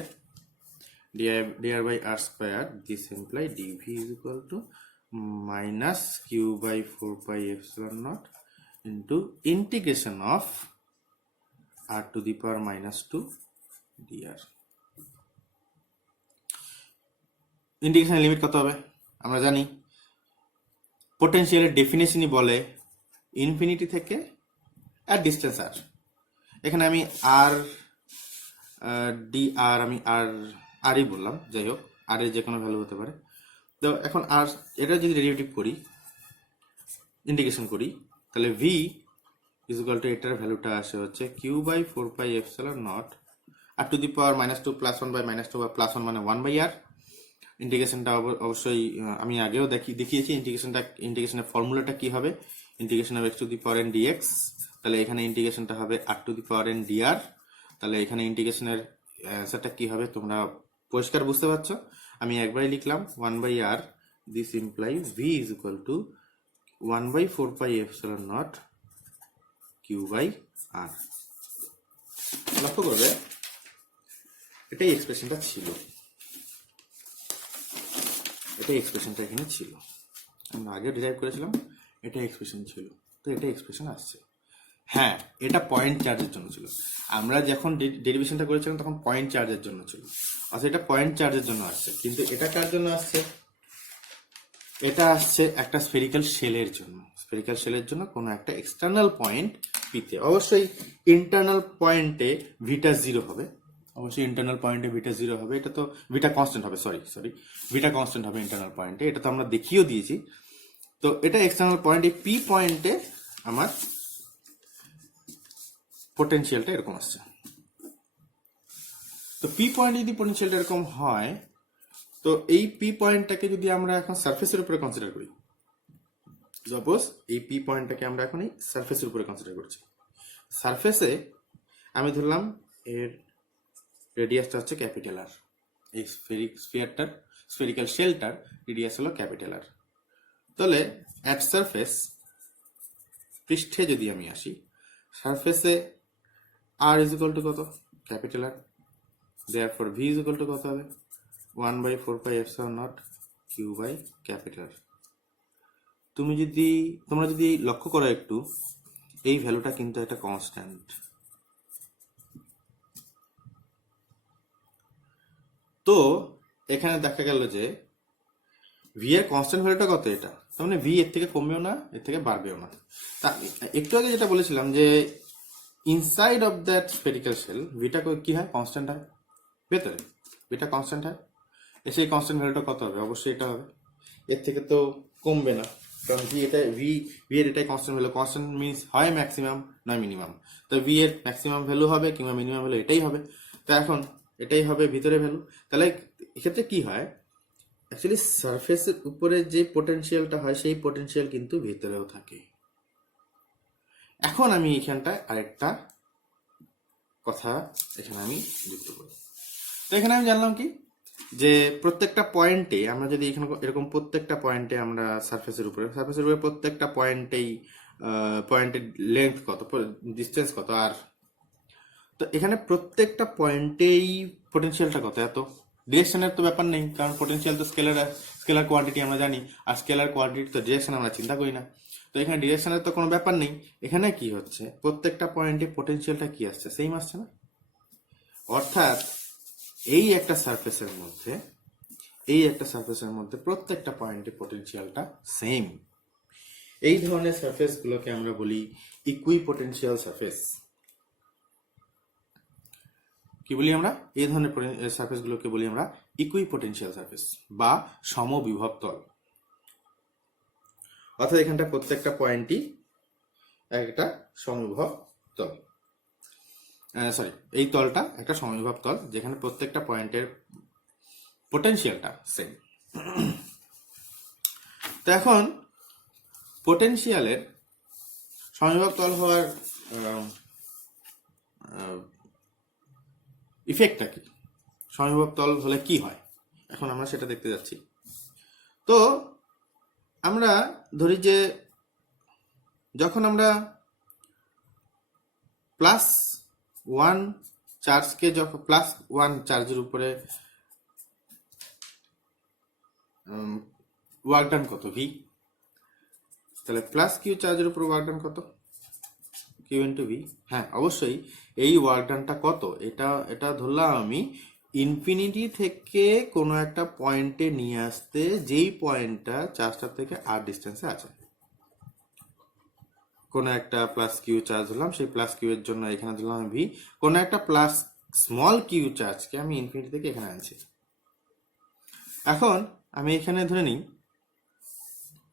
dr by r square, this imply dV is equal to minus কিউ/4πε0 into integration of r to the power -2 dr. ইন্টিগ্রেশনের লিমিট কত হবে আমরা জানি, পোটেনশিয়ালের ডেফিনেশনই বলে ইনফিনিটি থেকে আর ডিস্টেন্স আর। এখানে আমি আর ডিআর আমি আরই বললাম, যাই হোক আর এর যে কোনো ভ্যালু হতে পারে। তো এখন আর এটা যদি ডেরিভেটিভ করি, ইন্টিগ্রেশন করি, তাহলে ভি ইজ ইকুয়াল টু এটার ভ্যালুটা আসে হচ্ছে কিউ/4πε0 আর টু দি পাওয়ার -2 +1 বাই -2 বা +1 মানে 1/r। ইন্টিগ্রেশনটা অবশ্যই আমি আগেও দেখিয়েছি, ইন্টিগ্রেশনের ফর্মুলাটা কি হবে, integration of x two the power n dx। তাহলে এখানে ইন্টিগ্রেশনটা হবে r two the power n dr। তাহলে এখানে ইন্টিগ্রেশনের অ্যান্সারটা কি হবে তোমরা পরিষ্কার বুঝতে পারছো, আমি একবারই লিখলাম 1/r। This imply v is equal to 1/4πε0 q/r। লক্ষ্য করবে এটাই এক্সপ্রেশনটা ছিল, এটাই এক্সপ্রেশনটা এখানে ছিল, আমরা আগে ডিরাইভ করেছিলাম, এটাই এক্সপ্রেশন ছিল। তো এটাই এক্সপ্রেশন আসছে। হ্যাঁ, এটা পয়েন্ট চার্জের জন্য ছিল, আমরা যখন ডেরিভেশনটা করেছিলাম তখন পয়েন্ট চার্জের জন্য ছিল, আচ্ছা এটা পয়েন্ট চার্জের জন্য আসছে। কিন্তু এটা কার জন্য আসছে, এটা আসছে একটা স্ফেরিক্যাল শেলের জন্য। স্ফেরিক্যাল শেলের জন্য কোনো একটা এক্সটার্নাল পয়েন্ট পিতে, অবশ্যই ইন্টারনাল পয়েন্টে ভিটা জিরো হবে, অবশ্যই ইন্টারনাল পয়েন্টে ভিটা জিরো হবে, এটা তো ভিটা কনস্ট্যান্ট হবে, সরি ভিটা কনস্ট্যান্ট হবে ইন্টারনাল পয়েন্টে, এটা তো আমরা দেখিয়েও দিয়েছি। তো এটা এক্সটার্নাল পয়েন্ট, এই পি পয়েন্টে আমার পোটেনশিয়ালটা এরকম আসছে। তো পি পয়েন্ট যদি পোটেনশিয়ালটা এরকম হয়, তো এই পি পয়েন্টটাকে যদি আমরা এখন সারফেসের উপরে কনসিডার করি, সাপোজ এই পি পয়েন্টটাকে আমরা এখন এই সারফেসের উপরে কনসিডার করছি, সারফেসে আমি ধরলাম এর রেডিয়াসটা হচ্ছে ক্যাপিটাল আর, এই স্ফেরিক্যাল শেলটার রেডিয়াস হলো ক্যাপিটাল আর। তাহলে অ্যাট সারফেস, পৃষ্ঠে যদি আমি আসি, সারফেসে আর ইজ ইকুয়াল টু কত, capital R, therefore V is equal to কত হবে 1/4πε0 q/ক্যাপিটাল আর। তোমরা যদি লক্ষ্য করো একটু, এই ভ্যালুটা কিন্তু একটা কনস্ট্যান্ট। তো এখানে দেখা গেল যে ভি এর কনস্ট্যান্ট ভ্যালুটা কত, এটা তার মানে ভি এর থেকে কমবেও না, এর থেকে বাড়বেও না। তা একটু আগে যেটা বলেছিলাম যে inside of that spherical shell ভিটা কি হয়, কনস্ট্যান্ট হয়, ভেতরে ভিটা কনস্ট্যান্ট হয়, সেই কনস্ট্যান্ট ভ্যালুটা কত হবে, অবশ্যই এটা হবে। এর থেকে তো কমবে না, কারণ ভি এটা ভি এর এটাই কনস্ট্যান্ট ভ্যালু। কনস্ট্যান্ট মিনস হয় ম্যাক্সিমাম নয় মিনিমাম, তো ভি এর ম্যাক্সিমাম ভ্যালু হবে কিংবা মিনিমাম ভ্যালু এটাই হবে। তো এখন এটাই হবে ভিতরে ভ্যালু। তাহলে এক্ষেত্রে কি হয়, অ্যাকচুয়ালি সারফেসের উপরে যে পোটেনশিয়ালটা হয় সেই পোটেনশিয়াল কিন্তু ভিতরেও থাকে। এখন আমি এখানটায় আরেকটা কথা এখানে আমি যুক্ত করি। তো এখানে আমি জানলাম কি, যে প্রত্যেকটা পয়েন্টে আমরা যদি এখানে এরকম প্রত্যেকটা পয়েন্টে আমরা সারফেসের উপরে প্রত্যেকটা পয়েন্টের লেন্থ কত, ডিস্টেন্স কত, আর তো এখানে প্রত্যেকটা পয়েন্টেই পোটেনশিয়ালটা কত, এত। ডিরেকশনের তো ব্যাপার নেই, কারণ পোটেনশিয়াল তো স্কেলার কোয়ান্টিটি আমরা জানি, আর স্কেলার কোয়ান্টিটি তো ডিরেকশন আমরা চিন্তা করি না। তো এখানে ডিরেকশনের তো কোনো ব্যাপার নেই। এখানে কি হচ্ছে, প্রত্যেকটা পয়েন্টে পোটেনশিয়ালটা কি আসছে, সেম আসছে না। অর্থাৎ এই একটা সারফেসের মধ্যে প্রত্যেকটা পয়েন্টে পোটেনশিয়ালটা সেম। এই ধরনের সারফেস গুলোকে আমরা বলি ইকুইপোটেনশিয়াল সারফেস। কি বলি আমরা, এই ধরনের সারফেস গুলোকে বলি আমরা ইকুইপোটেনশিয়াল সারফেস বা সমবিভব তল। অর্থাৎ এখানটা প্রত্যেকটা পয়েন্টই একটা সমবিভব তল। এই তলটা একটা সমবিভব তল, যেখানে প্রত্যেকটা পয়েন্টের পোটেনশিয়ালটা সেম। তো এখন পোটেনশিয়ালের সমবিভব তল হওয়ার ইফেক্টটা কি, সমবিভব তল হলে কি হয়, এখন আমরা সেটা দেখতে যাচ্ছি। তো আমরা ধরি যে যখন আমরা +1 চার্জকে যখন +1 চার্জের উপরে ওয়ার্ক ডান কত, ভি, তাহলে +q চার্জের উপর ওয়ার্ক ডান কত, কিউ ইন্টু ভি। হ্যাঁ, অবশ্যই এই ওয়ার্ক ডানটা কত, এটা ধরলাম আমি ইনফিনিটি থেকে কোনো একটা পয়েন্টে নিয়ে আসতে, যেই পয়েন্টটা চার্জটার থেকে আর ডিস্টেন্সে আছে। কোনো একটা +q চার্জ ধরলাম, সেই +q এর জন্য এখানে ধরলাম ভি। কোনো একটা +q চার্জকে আমি ইনফিনিটি থেকে এখানে আনছি। এখন আমি এখানে ধরে নিই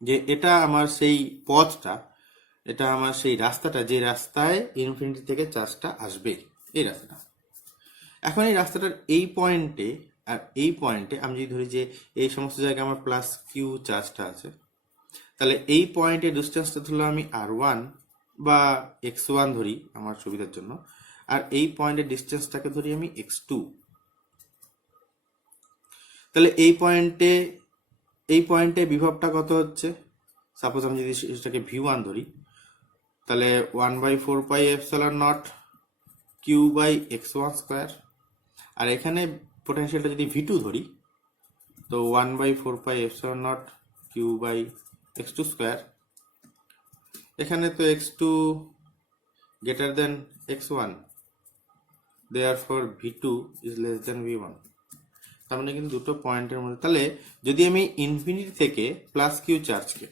যে এটা আমার সেই পথটা, এটা আমার সেই রাস্তাটা, যে রাস্তায় ইনফিনিটি থেকে চার্জটা আসবে, এই রাস্তাটা। এখন এই রাস্তাটার এই পয়েন্টে আর এই পয়েন্টে আমি যদি ধরি যে এই সমস্ত জায়গায় আমার +q চার্জটা আছে, তাহলে এই পয়েন্টের ডিস্টেন্সটা ধরলাম আমি r1 বা x1 ধরি আমার সুবিধার জন্য, আর এই পয়েন্টের ডিস্টেন্সটাকে ধরি আমি x2। তাহলে এই পয়েন্টে বিভবটা কত হচ্ছে, সাপোজ আমি যদি সেটাকে v1 ধরি, তাহলে 1/4πε0 q বাই x1 স্কোয়ার। আর এখানে পোটেনশিয়ালটা যদি v2 ধরি, তো 1/4πε0 q বাই x2 স্কোয়ার। এখানে তো x2 greater than x1, therefore v2 is less than v1। তার মানে কিন্তু দুটো পয়েন্টের মধ্যে, তাহলে যদি আমি ইনফিনিটি থেকে +q চার্জকে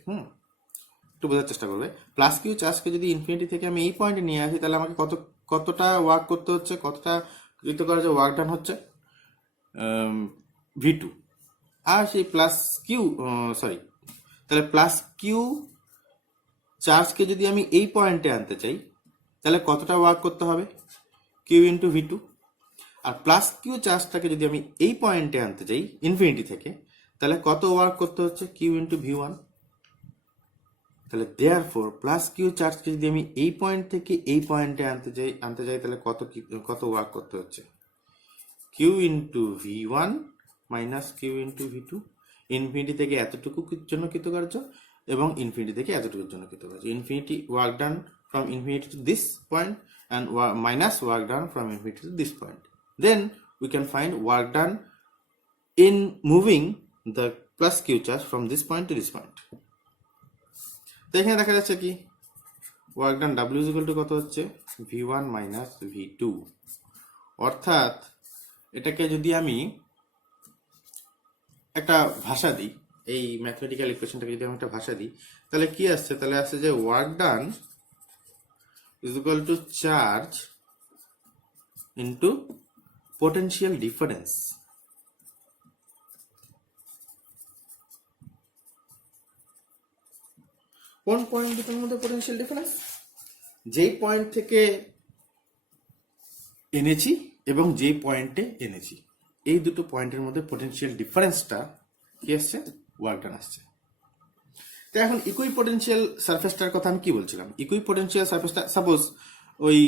একটু বোঝার চেষ্টা করবে, +q চার্জকে যদি ইনফিনিটি থেকে আমি এই পয়েন্টে নিয়ে আসি, তাহলে আমাকে কতটা ওয়ার্ক করতে হচ্ছে, কতটা কৃত করা যে ওয়ার্ক ডান হচ্ছে, v2। আর সেই তাহলে +q চার্জকে যদি আমি এই পয়েন্টে আনতে চাই, তাহলে কতটা ওয়ার্ক করতে হবে, q ইন্টু v2। আর +q চার্জটাকে যদি আমি এই পয়েন্টে আনতে চাই ইনফিনিটি থেকে, তাহলে কত ওয়ার্ক করতে হচ্ছে, q ইন্টু v1। তাহলে দেয়ারফর +q চার্জকে যদি আমি এই পয়েন্ট থেকে এই পয়েন্টে আনতে চাই তাহলে কত ওয়ার্ক করতে হচ্ছে, q into v1 minus q into v2। Infinity থেকে এতটুকু জন্য কৃতকার্য এবং ইনফিনিটি থেকে এতটুকুর জন্য কৃতকার্য। Infinity work done from infinity to this point and minus work done from infinity to this point. Then we can find work done in moving the +q charge from this point to this point. তো এখানে দেখা যাচ্ছে কি, work done w is equal to কত হচ্ছে, v1 minus v2। অর্থাৎ এটাকে যদি আমি একটা ভাষা দিই, এই ম্যাথমেটিক্যাল ইকুয়েশনটাকে যদি আমি একটা ভাষা দিই, তাহলে কি আসছে, তাহলে আসছে যে work done is equal to charge into potential difference। কোন পয়েন্ট দুটোর মধ্যে পোটেনশিয়াল ডিফারেন্স? যেই পয়েন্ট থেকে এনেছি এবং যেই পয়েন্টে এনেছি, এই দুটো পয়েন্টের মধ্যে পোটেনশিয়াল ডিফারেন্সটা কি আসছে? ওয়ার্ক ডান আসছে। তো এখন ইকুইপোটেনশিয়াল সারফেসটার কথা আমি কি বলছিলাম? ইকুইপোটেনশিয়াল সারফেসটা, সাপোজ ওই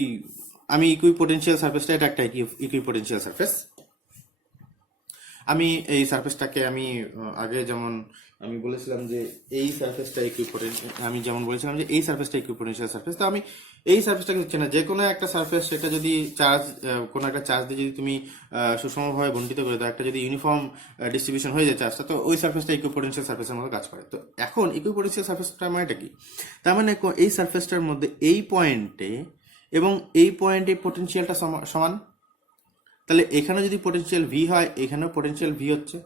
আমি ইকুইপোটেনশিয়াল সারফেসটা, এটা একটা ইকুইপোটেনশিয়াল সারফেস। আমি এই সারফেসটাকে আমি আগে যেমন আমি বলেছিলাম যে এই সারফেসটা ইকুইপোটেনশিয়াল, আমি যেমন বলেছিলাম যে এই সারফেসটা ইকুইপোটেনশিয়াল সারফেস। তো আমি এই সারফেসটাকে হচ্ছে না, যে কোনো একটা সারফেস, সেটা যদি চার্জ, কোনো একটা চার্জ দিয়ে যদি তুমি সুষমভাবে বন্টিত করে দাও, একটা যদি ইউনিফর্ম ডিস্ট্রিবিউশন হয়ে যায় চার্জটা, তো ওই সারফেসটা ইকুইপোটেনশিয়াল সারফেসের মতো কাজ করে। তো এখন ইকুইপোটেনশিয়াল সারফেসটা মানেটা কি? তার মানে এই সারফেসটার মধ্যে এই পয়েন্টে এবং এই পয়েন্টে পোটেনশিয়ালটা সমান। তাহলে এখানে যদি পোটেনশিয়াল ভি হয়, এখানেও পোটেনশিয়াল ভি হচ্ছে।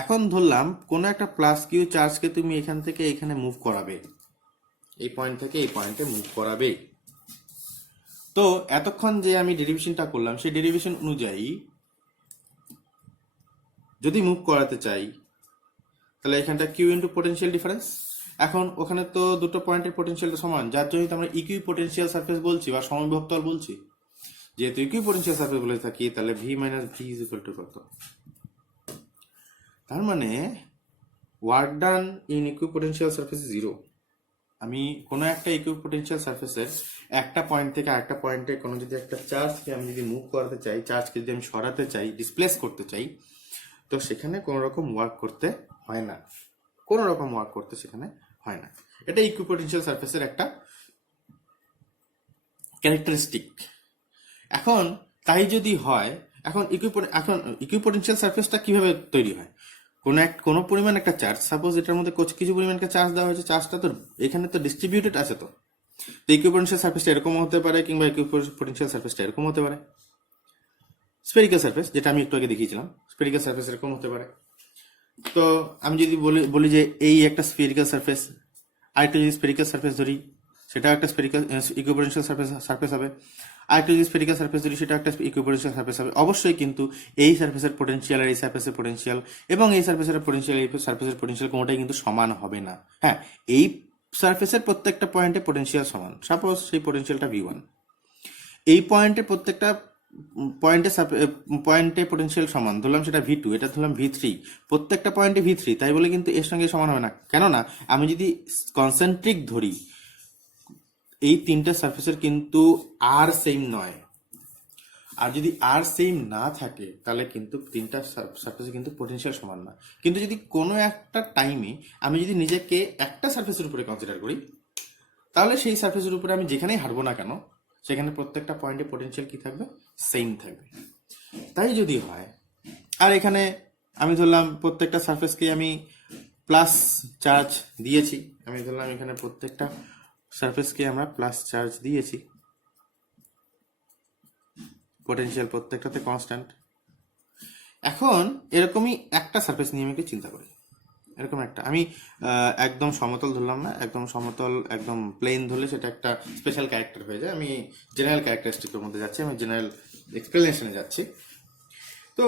এখন ধরলাম কোনো একটা প্লাস কিউ চার্জকে তুমি এখান থেকে এখানে মুভ করাবে, এই পয়েন্ট থেকে এই পয়েন্টে মুভ করাবে। তো এতক্ষণ যে আমি ডেরিভেশনটা করলাম, সেই ডেরিভেশন অনুযায়ী যদি মুভ করাতে চাই, তাহলে এখানটা কিউ ইন্টু পোটেনশিয়াল ডিফারেন্স। এখন ওখানে তো দুটো পয়েন্টের পোটেনশিয়ালটা সমান, যার জন্য আমরা ইকুইপোটেনশিয়াল সারফেস বলছি বা সমবিভক্তল বলছি। যেহেতু ইকুইপোটেনশিয়াল সারফেস বলে থাকি, তাহলে V minus V is equal to কত? তার মানে work done in equipotential surface zero. আমি কোনো একটা ইকুইপোটেনশিয়াল সারফেসের একটা পয়েন্ট থেকে আরেকটা পয়েন্টে কোনো যদি একটা চার্জকে আমি যদি মুভ করাতে চাই, চার্জকে যদি আমি সরাতে চাই, ডিসপ্লেস করতে চাই, তো সেখানে কোনো রকম ওয়ার্ক করতে হয় না, কোনো রকম ওয়ার্ক করতে সেখানে হয় না। এটা ইকুইপোটেনশিয়াল সারফেসের একটা ক্যারেক্টারিস্টিক। এখন তাই যদি হয়, এখন ইকুইপোটেনশিয়াল সারফেসটা কিভাবে তৈরি হয়? কোনো পরিমাণ একটা চার্জ, সাপোজ এটার মধ্যে কিছু পরিমাণ একটা চার্জ দেওয়া হয়েছে, চার্জটা তো এখানে তো ডিস্ট্রিবিউটেড আছে। তো ইকুইপোটেনশিয়াল সারফেসটা এরকম হতে পারে, কিংবা ইকুইপোটেনশিয়াল সারফেসটা এরকম হতে পারে। স্ফেরিক্যাল সারফেস, যেটা আমি একটু আগে দেখিয়েছিলাম, স্ফেরিক্যাল সারফেস এরকম হতে পারে। তো আমি যদি বলি যে এই একটা স্ফেরিক্যাল সারফেস, আরেকটা যদি স্ফেরিক্যাল সারফেস ধরি, সেটাও একটা স্ফেরিক্যাল ইকুইপোটেনশিয়াল সারফেস হবে। আরেকটা যদি স্ফেরিক্যাল সারফেস ধরি, সেটা একটা ইকুইপোটেনশিয়াল সারফেস হবে। অবশ্যই কিন্তু এই সারফেসের পোটেনশিয়াল আর এই সারফেসের পোটেনশিয়াল এবং এই সারফেসের পোটেনশিয়াল, এই সারফেসের পোটেনশিয়াল কোনোটাই কিন্তু সমান হবে না। হ্যাঁ, এই সারফেসের প্রত্যেকটা পয়েন্টে পোটেনশিয়াল সমান। সাপোজ সেই পোটেনশিয়ালটা ভি1, এই পয়েন্টে প্রত্যেকটা পয়েন্টে পোটেনশিয়াল সমান, ধরলাম সেটা ভি2, এটা ধরলাম ভি3, প্রত্যেকটা পয়েন্টে ভি3, তাই বলে কিন্তু এর সঙ্গে সমান হবে না। কেননা আমি যদি কনসেন্ট্রিক ধরি, এই তিনটা সারফেসের কিন্তু আর সেম নয়। আর যদি আর সেম না থাকে, তাহলে কিন্তু তিনটা সারফেসে কিন্তু পোটেনশিয়াল সমান না। কিন্তু যদি কোনো একটা টাইমে আমি যদি নিজেকে একটা সারফেসের উপরে কনসিডার করি, তাহলে সেই সারফেসের উপরে আমি যেখানেই হাঁটবো না কেন, সেখানে প্রত্যেকটা পয়েন্টে পোটেনশিয়াল কি থাকবে? সেম থাকবে। তাই যদি হয়, আর এখানে আমি ধরলাম প্রত্যেকটা সারফেসকে আমি প্লাস চার্জ দিয়েছি, আমি ধরলাম এখানে প্রত্যেকটা সারফেসকে আমরা প্লাস চার্জ দিয়েছি, পোটেনশিয়াল প্রত্যেকটাতে কনস্ট্যান্ট। এখন এরকমই একটা সারফেস নিয়ে আমি চিন্তা করি, এরকম একটা আমি একদম সমতল ধরলাম না, একদম সমতল একদম প্লেন ধরলে সেটা একটা স্পেশাল ক্যারেক্টার হয়ে যায়। আমি জেনারেল ক্যারেক্টারিস্টিকের মধ্যে যাচ্ছি, আমি জেনারেল এক্সপ্লেনেশনে যাচ্ছি। তো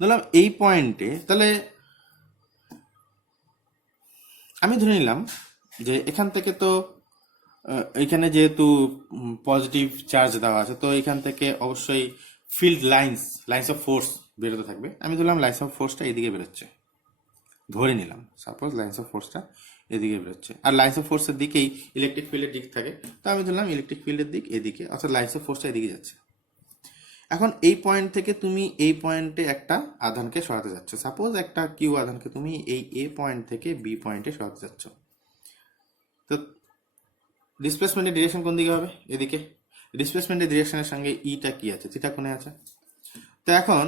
ধরলাম এই পয়েন্টে, তাহলে আমি ধরে নিলাম যে এখান থেকে তো এখানে যেহেতু পজিটিভ চার্জ দেওয়া আছে, তো এখান থেকে অবশ্যই ফিল্ড লাইন্স অফ ফোর্স বেরোতে থাকবে। আমি ধরলাম লাইন্স অফ ফোর্সটা এদিকে বেরোচ্ছে, ধরে নিলাম সাপোজ লাইন্স অফ ফোর্সটা এদিকে বেরোচ্ছে, আর লাইন্স অফ ফোর্সের দিকেই ইলেকট্রিক ফিল্ডের দিক থাকে। তো আমি ধরলাম ইলেকট্রিক ফিল্ডের দিক এদিকে, অর্থাৎ লাইন্স অফ ফোর্সটা এদিকে যাচ্ছে। এখন এই পয়েন্ট থেকে তুমি এই পয়েন্টে একটা আধানকে সরাতে যাচ্ছ, সাপোজ একটা কিউ আধানকে তুমি এই এ পয়েন্ট থেকে বি পয়েন্টে সরাতে যাচ্ছ। তো ডিসপ্লেসমেন্টের ডিরেকশন কোন দিকে হবে? এদিকে। ডিসপ্লেসমেন্টের ডিরেকশনের সঙ্গে ইটা কি আছে? থিটা কোণে আছে। তো এখন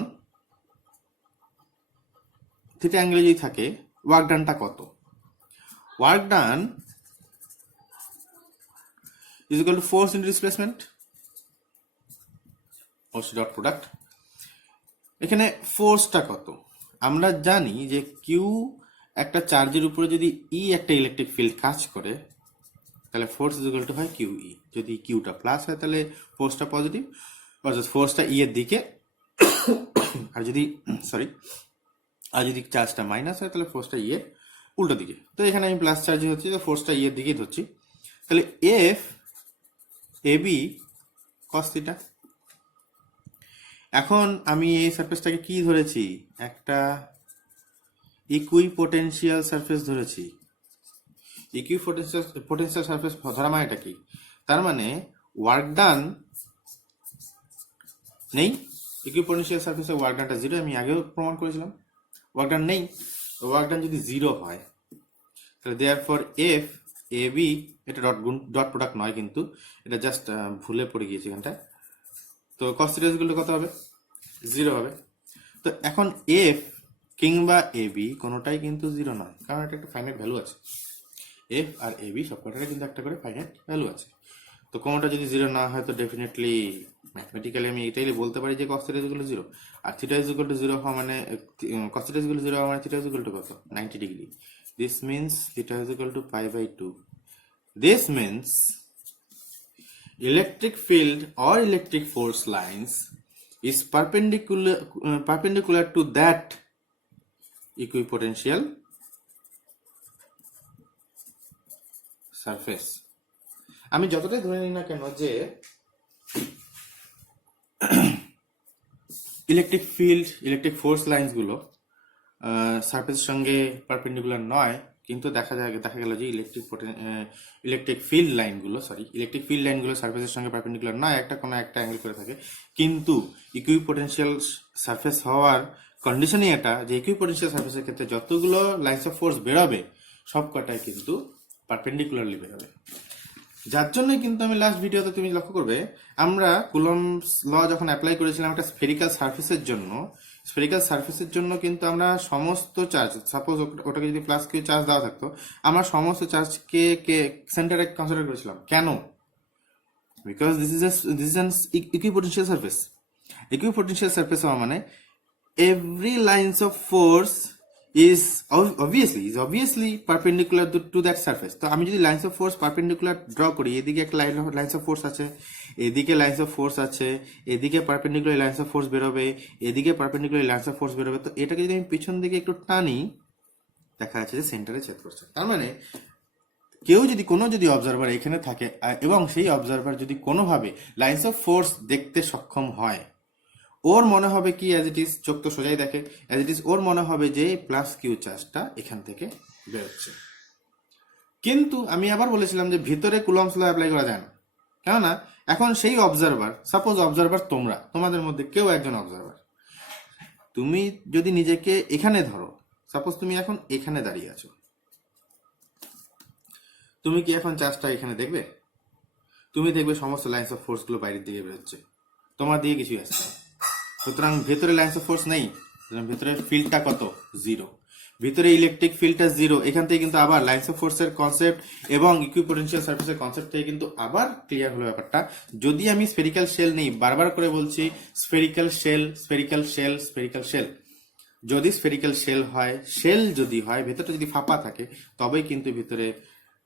থিটা অ্যাঙ্গেলে যদি থাকে, ওয়ার্ক ডানটা কত? Work done is equal to force into displacement, dot product. এখানে ফোর্সটা কত? আমরা জানি যে কিউ একটা চার্জের উপরে যদি ই একটা ইলেকট্রিক ফিল্ড কাজ করে, তাহলে ফোর্স ইজ ইকুয়াল টু হয় কিউ ই। যদি কিউটা প্লাস হয়, তাহলে ফোর্সটা পজিটিভ, অর্থাৎ ফোর্সটা ই এর দিকে। আর যদি চার্জটা মাইনাস হয়, তাহলে ফোর্সটা ই এর উল্টো দিকে। তো এখানে আমি প্লাস চার্জে হচ্ছি, তো ফোর্সটা ইয়ের দিকেই ধরছি। তাহলে F A B cos theta. এখন আমি এই সারফেসটাকে কি ধরেছি? একটা ইকুইপোটেনশিয়াল সারফেস ধরেছি। ইকুইপোটেনশিয়াল সারফেস ধরা মানে এটা কি? তার মানে ওয়ার্ক ডান নেই। ইকুইপোটেনশিয়াল সারফেসে ওয়ার্ক ডানটা জিরো, আমি আগেও প্রমাণ করেছিলাম। ওয়ার্ক ডান নেই, ওয়ার্ক ডান যদি জিরো হয় তাহলে দেয়ারফর এফ এ বি, এটা ডট প্রোডাক্ট নয় কিন্তু, এটা জাস্ট ভুলে পড়ে গিয়েছে এখানটায়। তো কস থিটা ইজ ইকুয়াল টু কত হবে? জিরো হবে। তো এখন এফ কিংবা এ বি কোনোটাই কিন্তু জিরো নয়, কারণ এটা একটা ফাইনাইট ভ্যালু আছে। এফ আর এ বি সবকটারে কিন্তু একটা করে ফাইনাইট ভ্যালু আছে। তো কোনোটা যদি জিরো না হয় তো ডেফিনেটলি ম্যাথমেটিক্যালি আমি এটাই বলতে পারি যে cos theta is equal to zero. আর theta is equal to zero হওয়া মানে cos theta is equal to zero হওয়া মানে থিটা ইজ ইকুয়াল টু কত? 90 degree. This means theta is equal to pi by 2। This means electric field or electric force lines is perpendicular to that equipotential surface. আমি যতটাই ধরে নিই না কেন যে electric field electric force lines গুলো সারফেসের সঙ্গে পারপেন্ডিকুলার নয়, কিন্তু দেখা গেল যে ইলেকট্রিক ফিল্ড লাইনগুলো সারফেসের সঙ্গে পারপেন্ডিকুলার নয়, একটা কোনো একটা অ্যাঙ্গেল করে থাকে। কিন্তু ইকুইপোটেনশিয়াল সারফেস হওয়ার কন্ডিশনই এটা যে ইকুইপোটেনশিয়াল সারফেসের ক্ষেত্রে যতগুলো লাইন্স অফ ফোর্স বেরোবে সব কটাই কিন্তু পারপেন্ডিকুলারলি বেরোবে। যার জন্যই কিন্তু আমি লাস্ট ভিডিওতে তুমি লক্ষ্য করবে আমরা কুলম্বস ল যখন অ্যাপ্লাই করেছিলাম একটা স্ফেরিক্যাল সারফেসের জন্য কিন্তু আমরা সমস্ত চার্জ, সাপোজ ওটাকে যদি প্লাস কিউ চার্জ দেওয়া থাকতো, আমরা সমস্ত চার্জকে সেন্টারে কনসিডার করেছিলাম। কেন? Because this is an equipotential surface. Equipotential surface হওয়া মানে every lines of force is obviously perpendicular to that surface. তো আমি যদি lines of force perpendicular draw করি, এদিকে একটা লাইন্স অফ ফোর্স আছে, এদিকে লাইন্স অফ ফোর্স আছে, এদিকে পারপেন্ডিকুলার লাইন্স অফ ফোর্স বেরোবে, এদিকে পারপেন্ডিকুলার লাইন্স অফ ফোর্স বেরোবে, তো এটাকে যদি আমি পিছন দিকে একটু টানি দেখা যাচ্ছে যে সেন্টারে ছেদ করছে। তার মানে কোনো যদি অবজারভার এখানে থাকে এবং সেই অবজারভার যদি কোনোভাবে লাইন্স অফ ফোর্স দেখতে সক্ষম হয়, ওর মনে হবে কি, অ্যাজ ইট ইজ, চোখ তো সোজাই দেখে, অ্যাজ ইট ইজ ওর মনে হবে যে প্লাস কিউ চার্জটা এখান থেকে বেরোচ্ছে। কিন্তু আমি আবার বলেছিলাম যে ভিতরে কুলম্বস ল অ্যাপ্লাই করা যায় না, কেননা এখন সেই অবজারভার, সাপোজ অবজারভার তোমাদের মধ্যে কেউ একজন অবজারভার, তুমি যদি নিজেকে এখানে ধরো, সাপোজ তুমি এখন এখানে দাঁড়িয়ে আছো, তুমি কি এখন চার্জটা এখানে দেখবে? তুমি দেখবে সমস্ত লাইন্স অফ ফোর্স গুলো বাইরের দিকে বেরোচ্ছে, তোমার দিকে কিছুই আসছে না। সুতরাং ভেতরে লাইন্স অফ ফোর্স নেই, ভেতরের ফিল্ডটা কত? জিরো। ভিতরে ইলেকট্রিক ফিল্ডটা জিরো। এখান থেকে কিন্তু আবার লাইন্স অফ ফোর্সের কনসেপ্ট এবং ইকুইপোটেনশিয়াল সারফেসের কনসেপ্ট থেকে কিন্তু আবার ক্লিয়ার হলো ব্যাপারটা। যদি আমি স্ফেরিক্যাল শেল নেই, বারবার করে বলছি স্ফেরিক্যাল শেল, যদি স্ফেরিক্যাল শেল হয়, যদি হয়, ভেতরটা যদি ফাঁপা থাকে, তবেই কিন্তু ভিতরে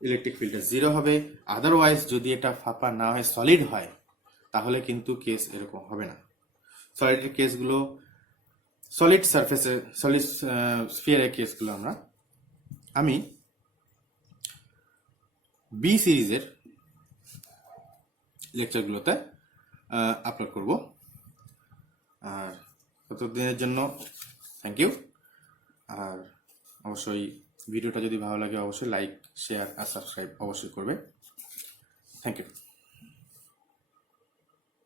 ইলেকট্রিক ফিল্ডটা জিরো হবে। আদারওয়াইজ যদি এটা ফাঁপা না হয়, সলিড হয়, তাহলে কিন্তু কেস এরকম হবে না। সলিডের কেসগুলো, সলিড সারফেসে, সলিড স্ফিয়ারের কেসগুলো আমি বি সিরিজের লেকচারগুলোতে আপলোড করব। আর ততদিনের জন্য থ্যাংক ইউ। আর অবশ্যই ভিডিওটা যদি ভালো লাগে অবশ্যই লাইক, শেয়ার আর সাবস্ক্রাইব অবশ্যই করবে। Thank you.